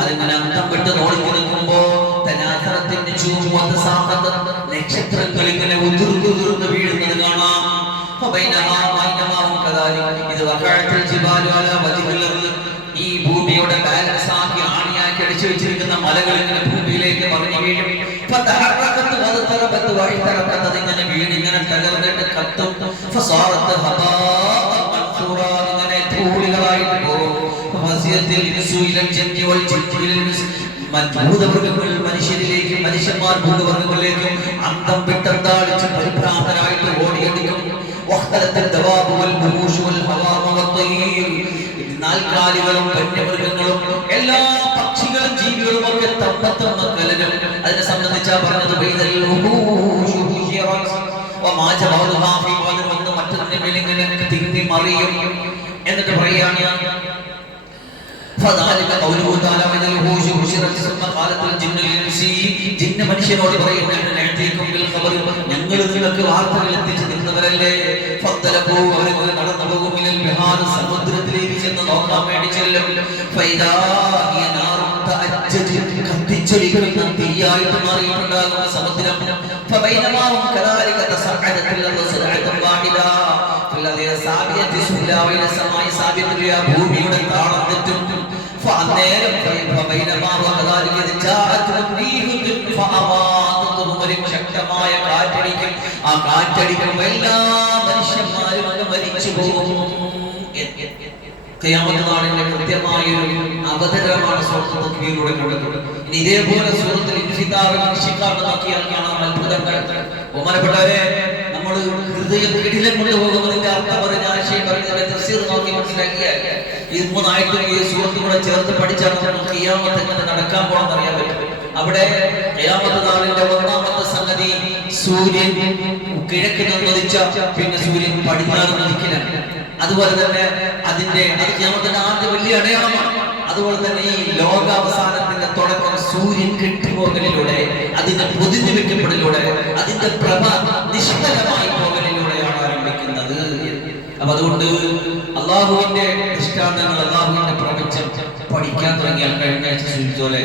അതിങ്ങനെ അന്തം വിട്ട് നോക്കി നിൽക്കുമ്പോ നക്ഷത്രങ്ങൾ ഇങ്ങനെ ഉതിർന്ന് വീഴുന്നത് കാണാം. ഈ ഭൂമിയുടെ ബാലൻസ് ആക്കി ആണിയാക്കി അടിച്ചു വെച്ചിരിക്കുന്ന മലകൾ ഇങ്ങനെ ഭൂമിയിലേക്ക് മറിഞ്ഞു വീഴും. ഇങ്ങനെ വീണ് ഇങ്ങനെ തകർന്നിട്ട് കത്തും. ഇങ്ങനെ ധൂളികളായിട്ട് പോകും. ഭൂതവർഗങ്ങൾ മനുഷ്യരിലേക്കും മനുഷ്യന്മാർ ഭൂതവർഗങ്ങളിലേക്കും അന്തം വിട്ടന്താളിച്ച് പരിഭ്രാന്തരായിട്ട് ഓടിയെടുക്കും. നാൽക്കാലികളും വന്യമൃഗങ്ങളും എല്ലാ പക്ഷികളും ജീവികളും ഒക്കെ തമ്മത്തമ്മ കലരും. അതിനെ സംബന്ധിച്ചാ പറഞ്ഞത് മറ്റൊന്നിന്റെ മേൽ ഇങ്ങനെ തിങ്ങി മറിയും. എന്നിട്ട് പറയാണ് മനുഷ്യനോട് പറയുന്നു, ഞങ്ങൾ നിങ്ങൾക്ക് വാർത്തകൾ എത്തിച്ചു തരുന്നവരല്ലേ. നടന്നു പോകും. സമുദ്രത്തിലേക്ക് ചെന്ന് നോക്കാൻ വേണ്ടി ചെല്ലും. കത്തിച്ചൊലിക്കുന്ന തീയായിട്ട് മാറിയിട്ടുണ്ടാകുന്ന സമുദ്രം. ഭൂമിയുടെ താളം തെറ്റും. ശക്തമായ കാറ്റടിക്കും. ആ കാറ്റടിക്കുമ്പോൾ എല്ലാ മനുഷ്യന്മാരും അങ്ങ് മരിച്ചു പോകും. ഖിയാമത്ത് നാളിന്റെ കൃത്യമായൊരു അവതരണമാണ് സൂറത്തുൽ തക്വീറിലൂടെ കണ്ടത്. ഇനി ഇതേപോലെ സൂറത്തുൽ ഇൻഫിതാറിൽ നോക്കിയാൽ കാണാം അത്ഭുതങ്ങൾ. ബഹുമാനപ്പെട്ടവരെ, നമ്മൾ ഹൃദയം കിടിലം കൊണ്ടുപോകുന്നതിന്റെ അർത്ഥം പറഞ്ഞ ആശയം പറയുന്നതിന്റെ തഫ്സീർ നോക്കി മനസ്സിലാക്കിയാൽ ഈ മൂന്നായിട്ടും ഈ സൂറത്തും കൂടെ ചേർത്ത് പഠിച്ചാൽ നമുക്ക് ഖിയാമത്ത് എങ്ങനെ നടക്കാൻ പോകണമെന്ന് അറിയാൻ പറ്റും. അവിടെ ഖിയാമത്ത് നാളിന്റെ ഒന്നാമത്തെ സംഗതി സൂര്യൻ കിഴക്ക് ഉദിച്ച പിന്നെ സൂര്യൻ പടിഞ്ഞാറ് ഉദിക്കലാണ്. അതുപോലെ തന്നെ അതിന്റെ ഖിയാമത്തിന്റെ ആദ്യ വലിയ അടയാളമാണ്. അതുപോലെ തന്നെ ഈ ലോകാവസാനത്തിന്റെ തുടക്കം സൂര്യൻ കെട്ടിപ്പോകലിലൂടെ, അതിന്റെ പൊതിഞ്ഞു വെക്കപ്പെടലിലൂടെ, അതിന്റെ പ്രഭ നിഷ്ഫലമായി പോകലിലൂടെയാണ് ആരംഭിക്കുന്നത്. അപ്പൊ അതുകൊണ്ട് അള്ളാഹുവിന്റെ ദൃഷ്ടാന്തങ്ങൾ, അള്ളാഹുവിന്റെ പ്രപഞ്ചം പഠിക്കാൻ തുടങ്ങിയാൽ കഴിഞ്ഞ ആഴ്ച സൂചിച്ചോലെ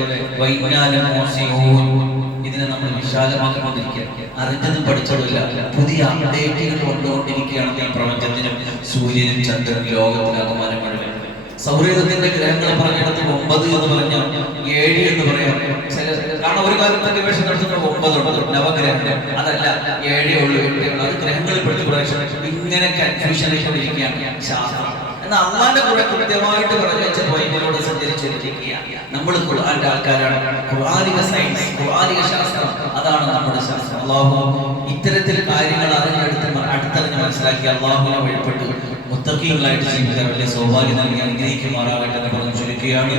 ഇതിനെ നമ്മൾ വിശാലമാക്കിക്കൊണ്ടിരിക്കുക. അറിഞ്ഞതും പഠിച്ചതുമില്ല, പുതിയ അപ്ഡേറ്റുകൾ കൊണ്ടുകൊണ്ടിരിക്കുകയാണ് ഈ പ്രപഞ്ചത്തിനും സൂര്യനും ചന്ദ്രനും ലോകത്തിലാകുമാനം മുഴുവൻ. സൗരയൂഥത്തിന്റെ ഗ്രഹങ്ങൾ പറഞ്ഞിടത്ത് 9 എന്ന് പറഞ്ഞാൽ 7 എന്ന് പറയാം. കാരണം ഒരു കാലത്ത് ഗവേഷണം നടത്തുമ്പോൾ 9 ഉണ്ട് നവഗ്രഹങ്ങൾ. അതല്ല, 7 ഉള്ളൂ, 8 ഉള്ളൂ. അത് ഗ്രഹങ്ങളിൽ പെടുത്തി പ്രാവശ്യം ഇങ്ങനെ കൺഫ്യൂഷൻ ആയിക്കൊണ്ടിരിക്കുകയാണ് ശാസ്ത്രം. എന്നാൽ അള്ളാന്റെ കൂടെ കൃത്യമായിട്ട് പറഞ്ഞു വെച്ച പോയിന്റിലൂടെ സഞ്ചരിച്ചിരിക്കുക. നമ്മൾ ഖുർആന്റെ ആൾക്കാരാണ്. ഖുർആനിക സയൻസ്, ഖുർആനിക ശാസ്ത്രം, അതാണ് നമ്മുടെ ശാസ്ത്രം. അള്ളാഹു ഇത്തരത്തിൽ കാര്യങ്ങൾ അടുത്തറിഞ്ഞ് മനസ്സിലാക്കി അള്ളാഹുവിനെ വഴിപ്പെട്ട് മുത്തഖീകളായിട്ട് ജീവിക്കാൻ വലിയ സൗഭാഗ്യം നൽകി അനുഗ്രഹിക്കുമാറാകട്ടെ എന്ന് പറഞ്ഞു ചുരുക്കുകയാണ്.